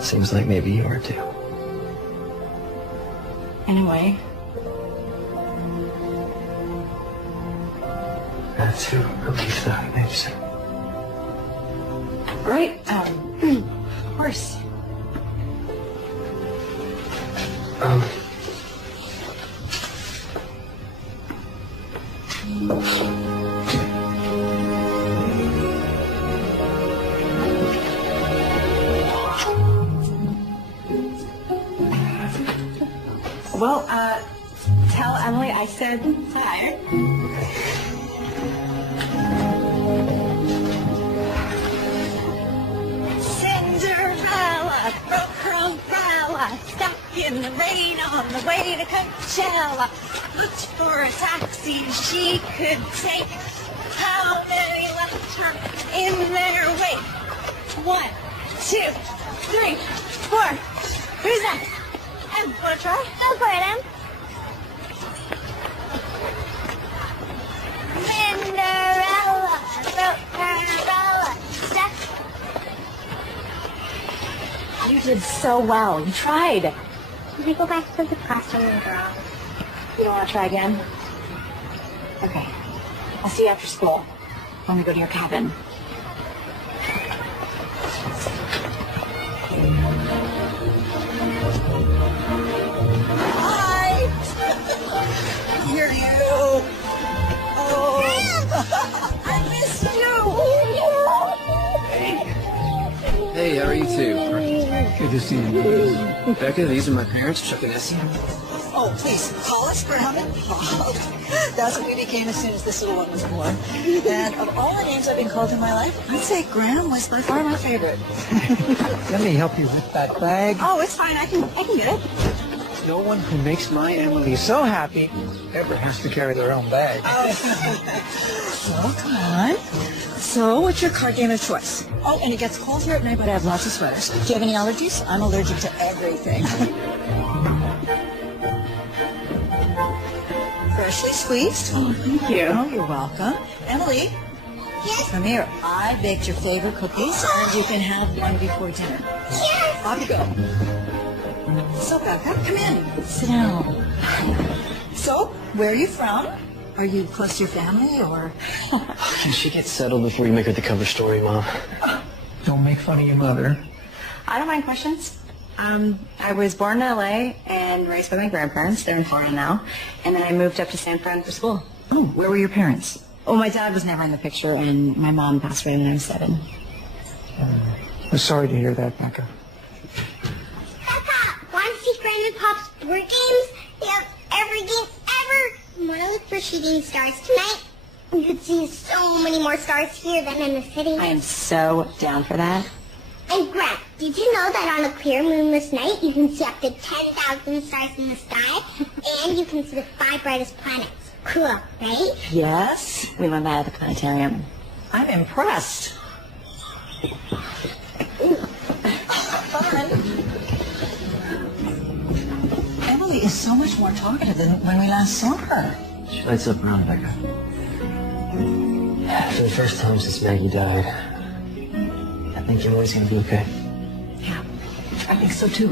Seems like maybe you are too. In a way. That's a relief, though. Thanks. Right. Of course. Well, tell Emily I said hi. Cinderella broke her umbrella, stuck in the rain on the way to Coachella. Looked for a taxi she could take. How many left her in their wake? 1, 2, 3, 4. Who's that? Em, wanna try? Go for it, Em. Cinderella broke her umbrella, stuck. You did so well. You tried. Can we go back to the classroom, girl? You don't want to try again? Okay. I'll see you after school when we go to your cabin. Hi! Here you. Oh, I missed you. Hey, how are you two? Good to see you. Becca, these are my parents, Chuck and Essie. Oh, please, call us Graham. That's what we became as soon as this little one was born. And of all the names I've been called in my life, I'd say Graham was by far my favorite. Let me help you with that bag. Oh, it's fine. I can get it. No one who makes my Emily so happy ever has to carry their own bag. So, come on. So, what's your card game of choice? Oh, and it gets cold here at night, but I have lots of sweaters. Do you have any allergies? I'm allergic to everything. Freshly squeezed. Oh, thank you. Oh, you're welcome. Emily. Yes. Come here. I baked your favorite cookies, and you can have one before dinner. Yes. Off you go. So, Becca, come in. Sit down. So, where are you from? Are you close to your family, or? Can she get settled before you make her the cover story, Mom? Don't make fun of your mother. I don't mind questions. I was born in LA and raised by my grandparents. They're in Florida now. And then I moved up to San Fran for school. Oh, where were your parents? Oh, my dad was never in the picture, and my mom passed away when I was 7. I'm sorry to hear that, Becca. Papa, want to see Grandma and Pop's board games? They have every game ever. Want to look for shooting stars tonight? You could see so many more stars here than in the city. I am so down for that. And Grant, did you know that on a clear moonless night you can see up to 10,000 stars in the sky, and you can see the 5 brightest planets? Cool, right? Yes. We learned that at the planetarium. I'm impressed. Fun. Emily is so much more talkative than when we last saw her. She lights up around Becca. For the first time since Maggie died, I think Emily's gonna be okay. Yeah, I think so too.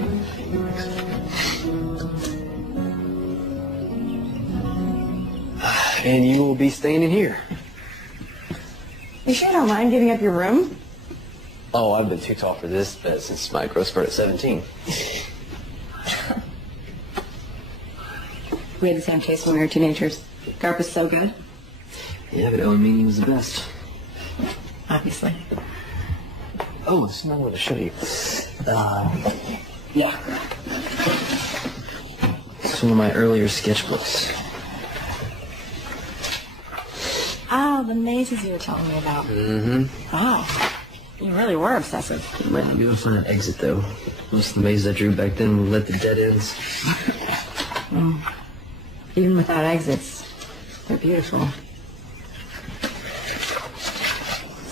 And you will be staying in here. You sure don't mind giving up your room? Oh, I've been too tall for this bed since my growth spurt at 17. We had the same taste when we were teenagers. Garp is so good. Yeah, but Owen Meany was the best. Obviously. Oh, it's not what to show you. Yeah. It's one of my earlier sketchbooks. Oh, the mazes you were telling me about. Mm-hmm. Wow. You really were obsessive. Man, you would find an exit, though. Most of the mazes I drew back then would let the dead ends. Even without exits, they're beautiful.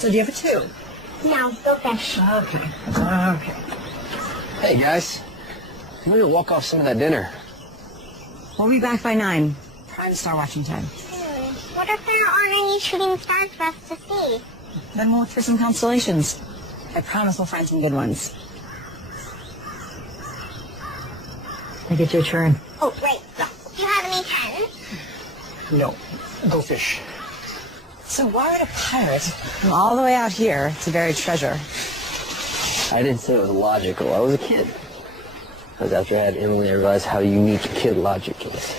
So do you have a 2? No, go fish. Okay. Hey, guys. I'm going to walk off some of that dinner. We'll be back by 9. Prime Star watching time. What if there aren't any shooting stars for us to see? Then we'll look for some constellations. I promise we'll find some good ones. I get your turn. Oh, wait. Do you have any pens? No. Go fish. So why would a pirate? All the way out here to bury treasure. I didn't say it was logical. I was a kid. It was after I had Emily, I realized how unique kid logic is.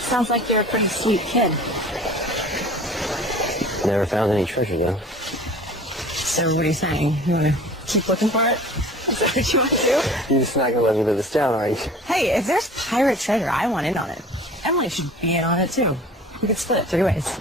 Sounds like you're a pretty sweet kid. Never found any treasure, though. So what are you saying? You want to keep looking for it? Is that what you want to do? You're just not going to let me live this down, are you? Hey, if there's pirate treasure, I want in on it. Emily should be in on it, too. We could split it 3 ways.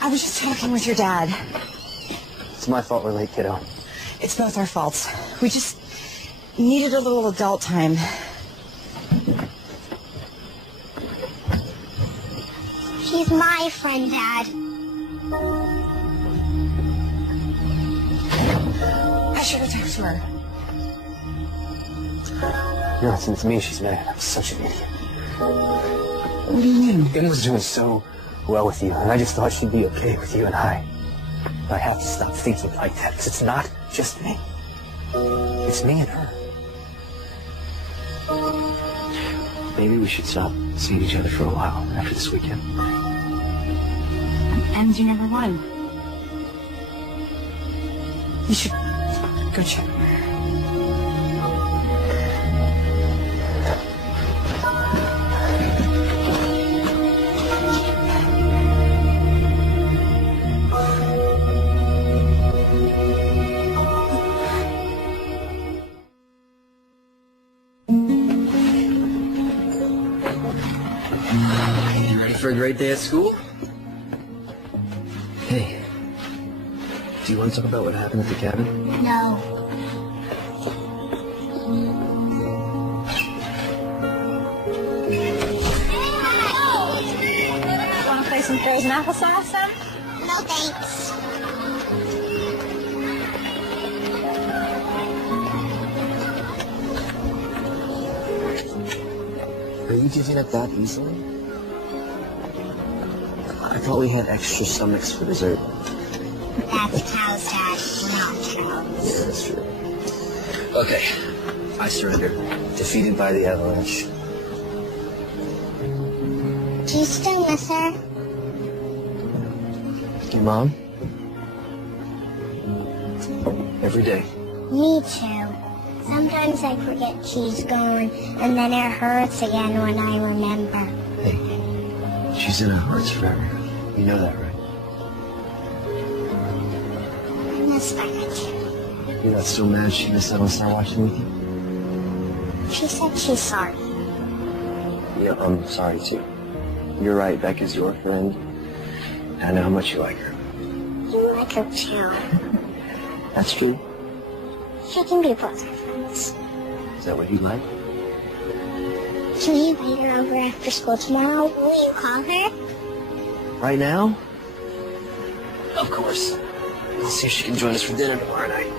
I was just talking with your dad. It's my fault we're late, kiddo. It's both our faults. We just needed a little adult time. She's my friend, Dad. I should have talked to her. No, it's me she's mad. I'm such an idiot. What do you mean? Ben was doing so well with you, and I just thought she'd be okay with you and I. But I have to stop thinking like that, because it's not just me. It's me and her. Maybe we should stop seeing each other for a while after this weekend. And you never won. You should go check. You ready for a great day at school? Hey, do you want to talk about what happened at the cabin? No. Want to play some frozen applesauce, then? No thanks. you giving up that easily? I thought we had extra stomachs for dessert. That's cows, Dad. We're not cows. Yeah, that's true. Okay, I surrender. Defeated by the avalanche. Do you still miss her? Your mom? Every day. Me too. Sometimes I forget she's gone, and then it hurts again when I remember. Hey, she's in our hearts forever. You know that, right? I miss Becca too. You're not still mad she missed out on Star watching with you? She said she's sorry. Yeah, I'm sorry too. You're right, Becca's your friend. I know how much you like her. You like her too. That's true. She can be both our friends. Is that what you like? Can we invite her over after school tomorrow? Will you call her? Right now? Of course. Let's see if she can join us for dinner tomorrow night.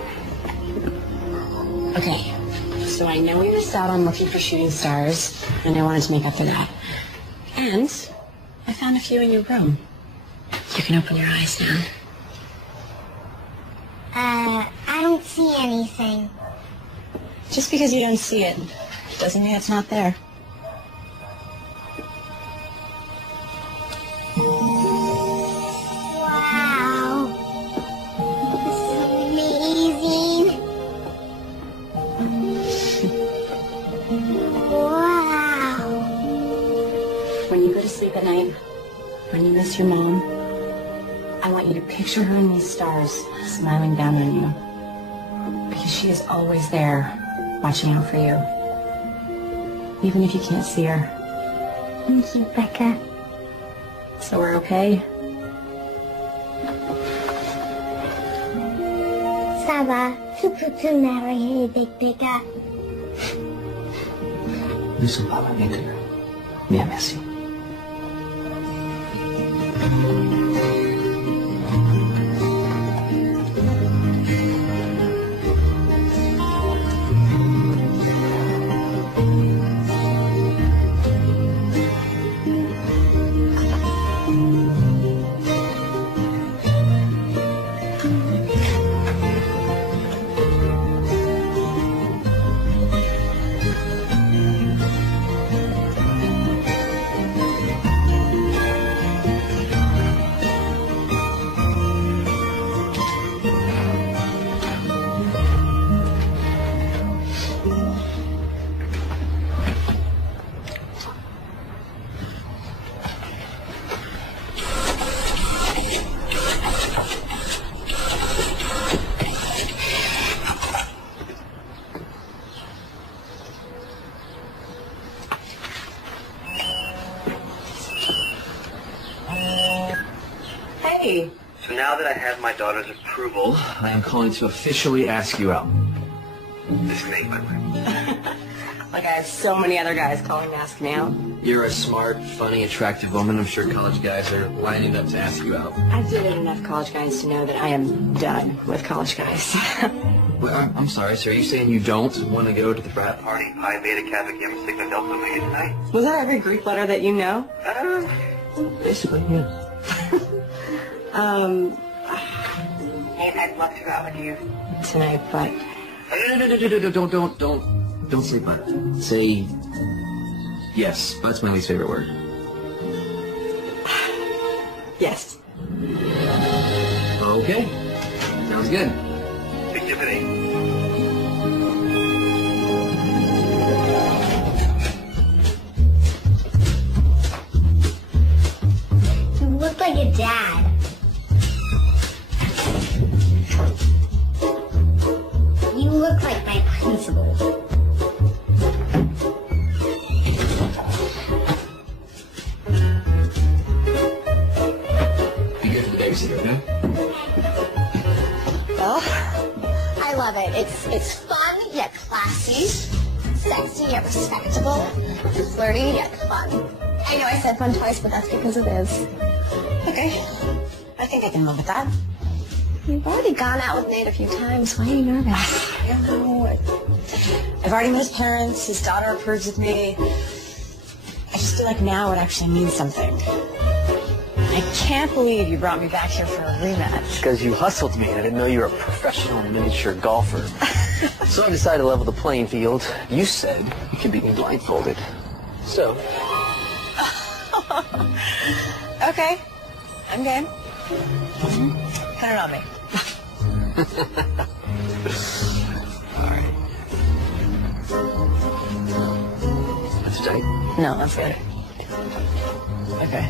Okay, so I know we missed out on looking for shooting stars, and I wanted to make up for that. And I found a few in your room. You can open your eyes now. I don't see anything. Just because you don't see it doesn't mean it's not there. Wow. This is amazing. Wow. When you go to sleep at night, when you miss your mom, I want you to picture her in these stars, smiling down on you. Because she is always there, watching out for you. Even if you can't see her. Thank you, Becca. So we're okay? Ça va. Tu peux-tu marier avec Becca? Nous sommes pas mariés, bien, merci. Hey. So now that I have my daughter's approval, I am calling to officially ask you out. This is Nate, by the way. Like I have so many other guys calling to ask me out. You're a smart, funny, attractive woman. I'm sure college guys are lining up to ask you out. I've dated enough college guys to know that I am done with college guys. Well, I'm sorry, sir. Are you saying you don't want to go to the frat party Pi Beta Kappa Gamma Sigma Delta Omega tonight? Was that every Greek letter that you know? Basically, yeah. Nate, I'd love to go out with you tonight, but... Don't say but. Say yes. But's my least favorite word. Yes. Okay. Sounds good. Big Tiffany. You look like a dad. You look like my principal. Be good for the babysitter, okay? Well, I love it. It's fun yet classy, sexy yet respectable, flirty yet fun. I know I said fun twice, but that's because it is. Okay, I think I can live with that. You've already gone out with Nate a few times. Why are you nervous? I don't know. I've already met his parents. His daughter approves of me. just feel like now it actually means something. I can't believe you brought me back here for a rematch. Because you hustled me. I didn't know you were a professional miniature golfer. So I decided to level the playing field. You said you could beat me blindfolded. So. Okay. I'm game. Put it on me. All right. That's tight. No, that's good. Okay.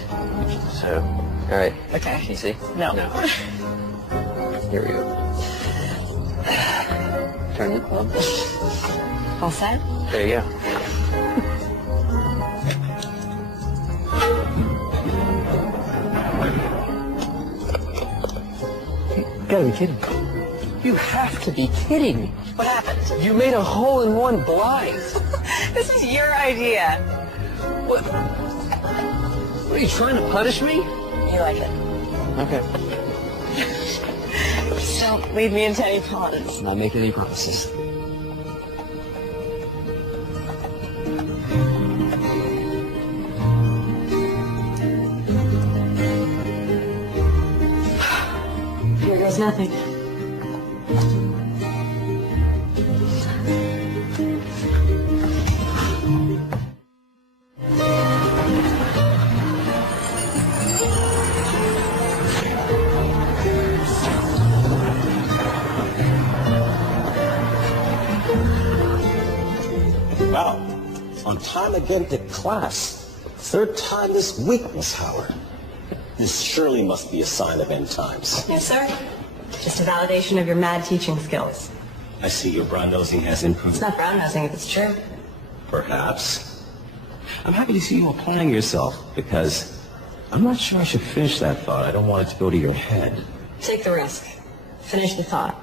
So, all right. Okay. Can you see? No. Here we go. Turn the club. All set? There you go. You gotta be kidding me. You have to be kidding me. What happened? You made a hole-in-one blind. This was your idea. What? What, are you trying to punish me? You like it. Okay. Just don't lead me into any ponds. Not making any promises. Here goes nothing. Wow. On time again to class. Third time this week, Miss Howard. This surely must be a sign of end times. Yes, sir. Just a validation of your mad teaching skills. I see your brown nosing has improved. It's not brown nosing if it's true. Perhaps. I'm happy to see you applying yourself, because I'm not sure I should finish that thought. I don't want it to go to your head. Take the risk. Finish the thought.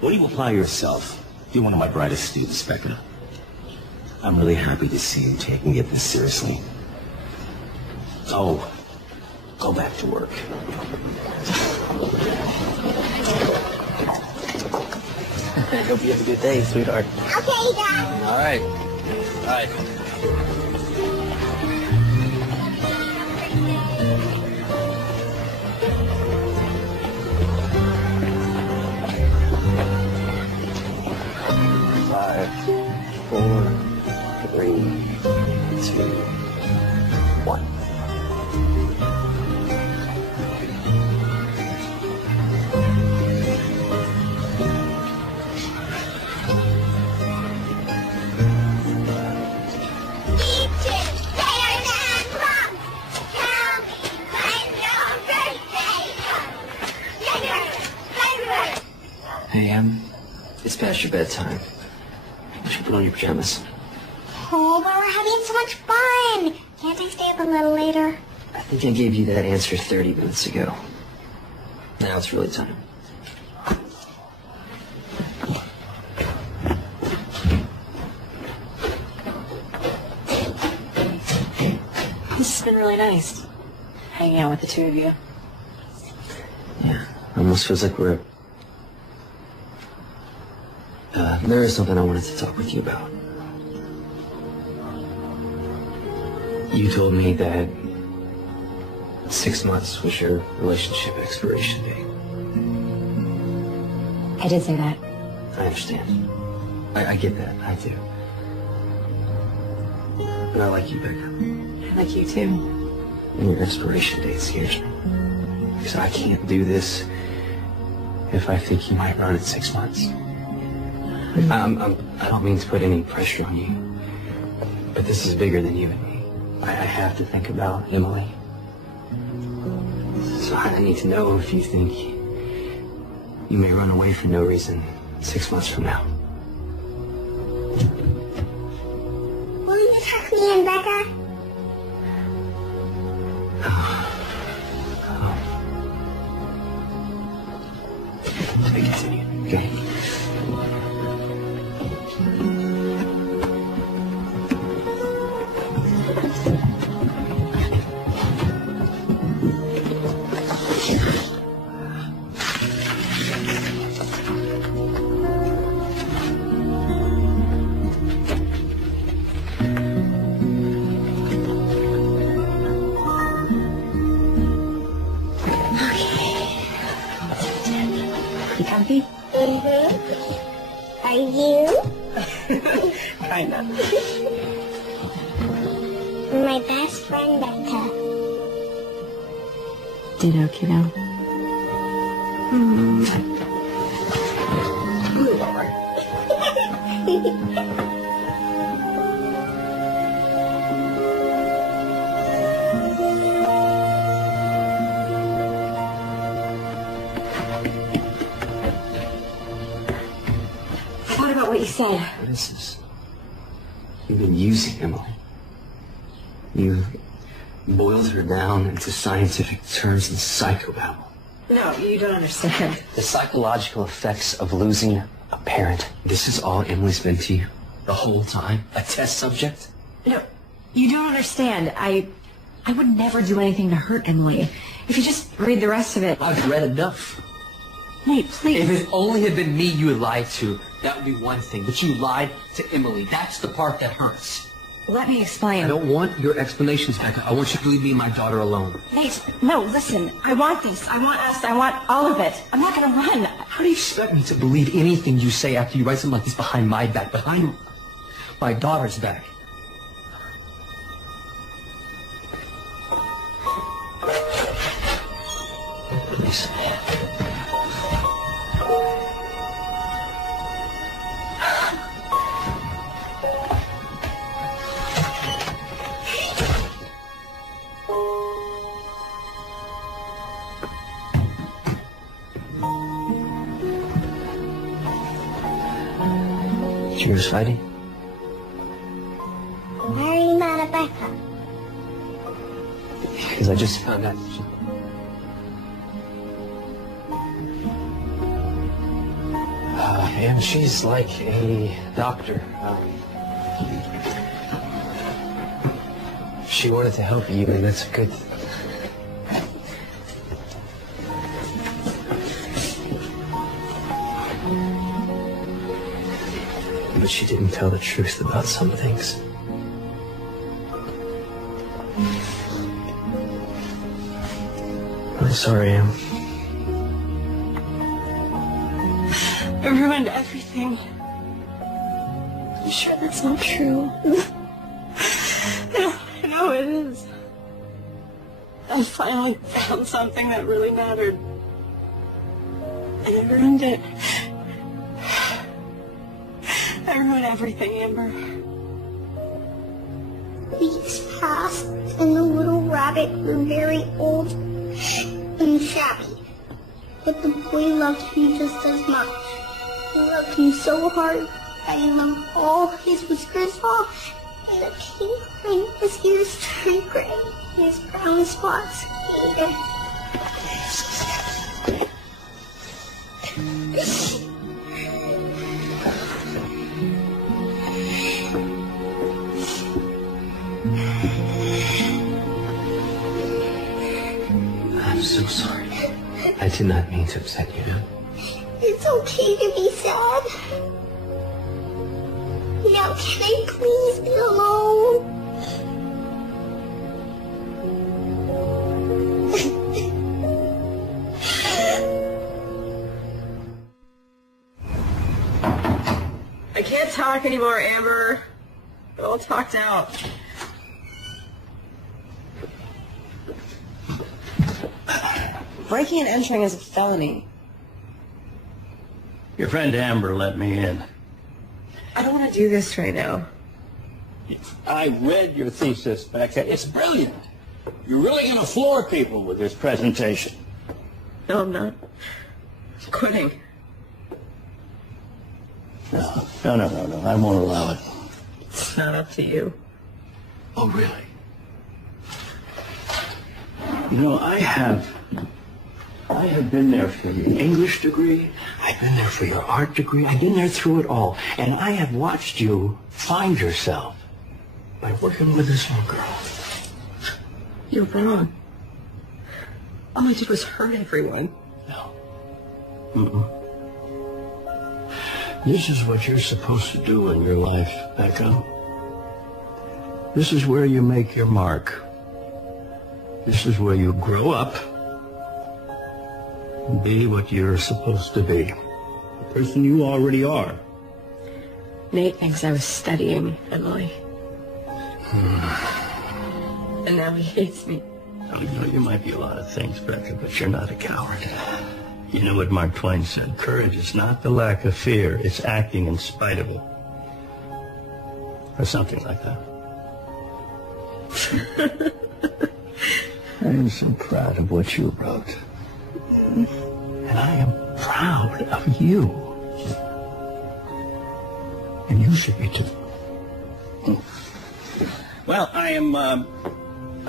When you apply yourself, you're one of my brightest students, Becca. I'm really happy to see you taking it this seriously. Oh, go back to work. I hope you have a good day, sweetheart. Okay, Dad. All right. All right. Five, 4, 3, 2, 1. Hey, it's past your bedtime. You should put on your pajamas. Oh, but we're having so much fun. Can't I stay up a little later? I think I gave you that answer 30 minutes ago. Now it's really time. This has been really nice. Hanging out with the two of you. Yeah, almost feels like we're... there is something I wanted to talk with you about. You told me that 6 months was your relationship expiration date. I did say that. I understand. I get that. I do. But I like you, Becca. I like you too. And your expiration date scares me. Because I can't do this if I think you might run in 6 months. I don't mean to put any pressure on you, but this is bigger than you and me. I have to think about Emily. So I need to know if you think you may run away for no reason 6 months from now. Will you tuck me in, Becca? To be continued, okay? Kinda. My best friend, Becca. Ditto, kiddo. What about what you said? Princess, you've been using Emily. You've boiled her down into scientific terms and psychobabble. No, you don't understand. The psychological effects of losing a parent. This is all Emily's been to you the whole time? A test subject? No, you don't understand. I would never do anything to hurt Emily. If you just read the rest of it. I've read enough. Nate, please. If it only had been me you had lied to, that would be one thing. But you lied to Emily. That's the part that hurts. Let me explain. I don't want your explanations, Becca. I want you to leave me and my daughter alone. Nate, no, listen. I want this. I want us. I want all of it. I'm not going to run. How do you expect me to believe anything you say after you write something like this behind my back, behind my daughter's back? Please. Cheers, Spidey. Why are you mad at Becca? Because I just found out that and she's like a doctor. She wanted to help you, and that's a good thing. But she didn't tell the truth about some things. I'm sorry, Em. I ruined everything. I'm sure that's not true. I know it is. I finally found something that really mattered. And I ruined it. I ruined everything, Amber. Weeks passed, and the little rabbit grew very old and shabby. But the boy loved me just as much. He loved me so hard that he loved all his whiskers off, and the pink ring his ears turned gray, and his brown spots faded. I'm so sorry. I did not mean to upset you. It's okay to be sad. Now can I please be alone? I can't talk anymore, Amber. We're all talked out. Breaking and entering is a felony. Your friend Amber let me in. I don't want to do this right now. I read your thesis, Becca. It's brilliant. You're really going to floor people with this presentation. No, I'm not. I'm quitting. No. I won't allow it. It's not up to you. Oh, really? You know, I have been there for your English degree. I've been there for your art degree. I've been there through it all. And I have watched you find yourself by working with this little girl. You're wrong. All I did was hurt everyone. No. This is what you're supposed to do in your life, Becca. This is where you make your mark. This is where you grow up and be what you're supposed to be. The person you already are. Nate thinks I was studying Emily. And now he hates me. Oh, you know, you might be a lot of things, Becca, but you're not a coward. You know what Mark Twain said, courage is not the lack of fear, it's acting in spite of it. Or something like that. I am so proud of what you wrote. And I am proud of you. And you should be too. Well, I'm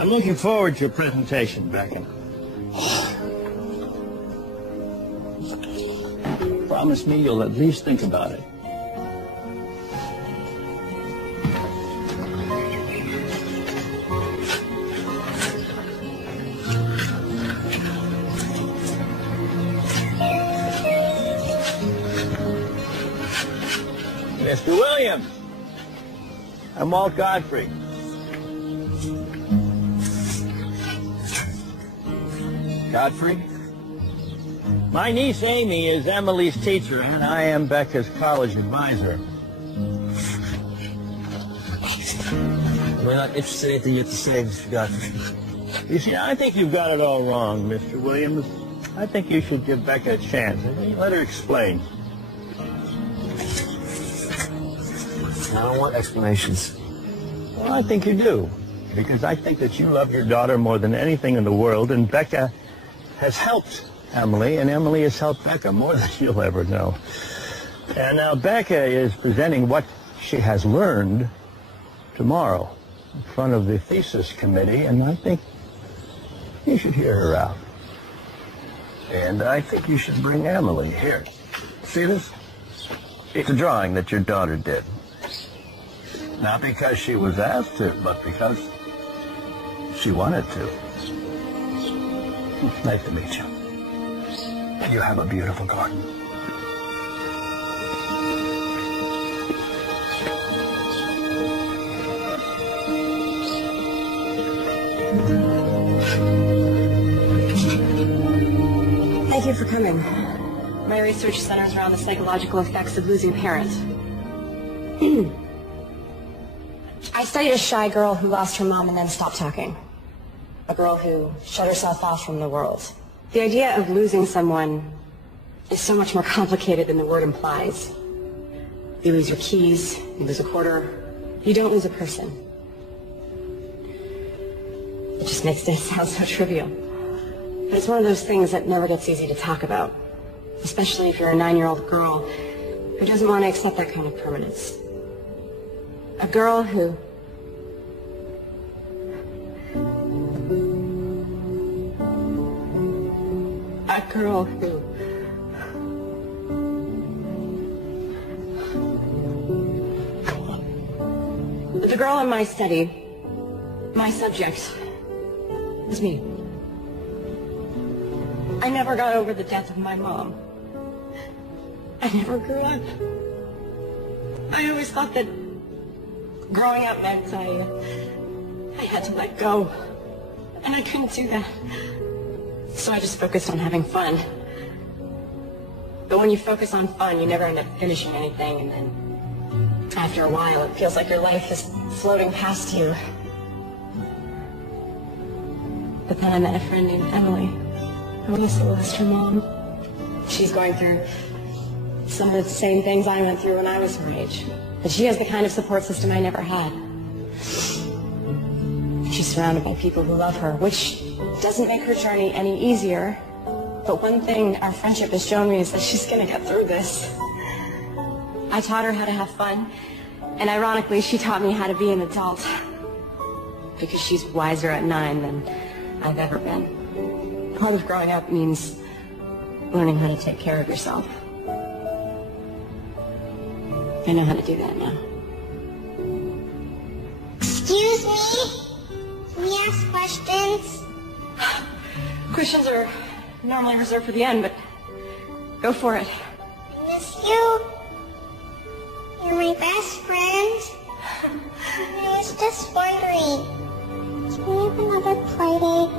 looking forward to your presentation, Becca. Promise me you'll at least think about it. Mr. Williams, I'm Walt Godfrey. Godfrey? My niece Amy is Emily's teacher, and I am Becca's college advisor. We're not interested in anything you have to say, Mr. Godfrey. You see, I think you've got it all wrong, Mr. Williams. I think you should give Becca a chance. Let her explain. I don't want explanations. Well, I think you do, because I think that you love your daughter more than anything in the world, and Becca has helped Emily, and Emily has helped Becca more than you'll ever know. And now Becca is presenting what she has learned tomorrow in front of the thesis committee, and I think you should hear her out. And I think you should bring Emily here. See this? It's a drawing that your daughter did. Not because she was asked to, but because she wanted to. Nice to meet you. You have a beautiful garden. Thank you for coming. My research centers around the psychological effects of losing a parent. I studied a shy girl who lost her mom and then stopped talking. A girl who shut herself off from the world. The idea of losing someone is so much more complicated than the word implies. You lose your keys, you lose a quarter, you don't lose a person. It just makes it sound so trivial. But it's one of those things that never gets easy to talk about, especially if you're a 9-year-old girl who doesn't want to accept that kind of permanence. A girl who... A girl who... The girl in my study, my subject, was me. I never got over the death of my mom. I never grew up. I always thought that growing up meant I had to let go. And I couldn't do that. So I just focused on having fun. But when you focus on fun, you never end up finishing anything, and then after a while, it feels like your life is floating past you. But then I met a friend named Emily, who also lost her mom. She's going through some of the same things I went through when I was her age. But she has the kind of support system I never had. She's surrounded by people who love her, which doesn't make her journey any easier. But one thing our friendship has shown me is that she's going to get through this. I taught her how to have fun, and ironically, she taught me how to be an adult. Because she's wiser at 9 than I've ever been. Part of growing up means learning how to take care of yourself. I know how to do that now. Excuse me? Can we ask questions? Questions are normally reserved for the end, but go for it. I miss you. You're my best friend. And I was just wondering, can we have another play date?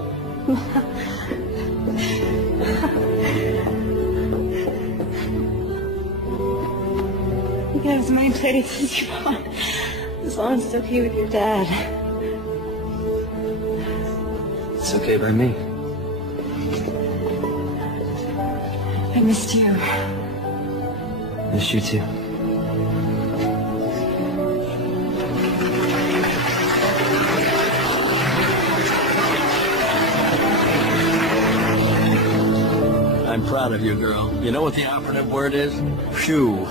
We can have as many playdates as you want. As long as it's okay with your dad. It's okay by me. I missed you. Miss you too. I'm proud of you, girl. You know what the operative word is? Phew.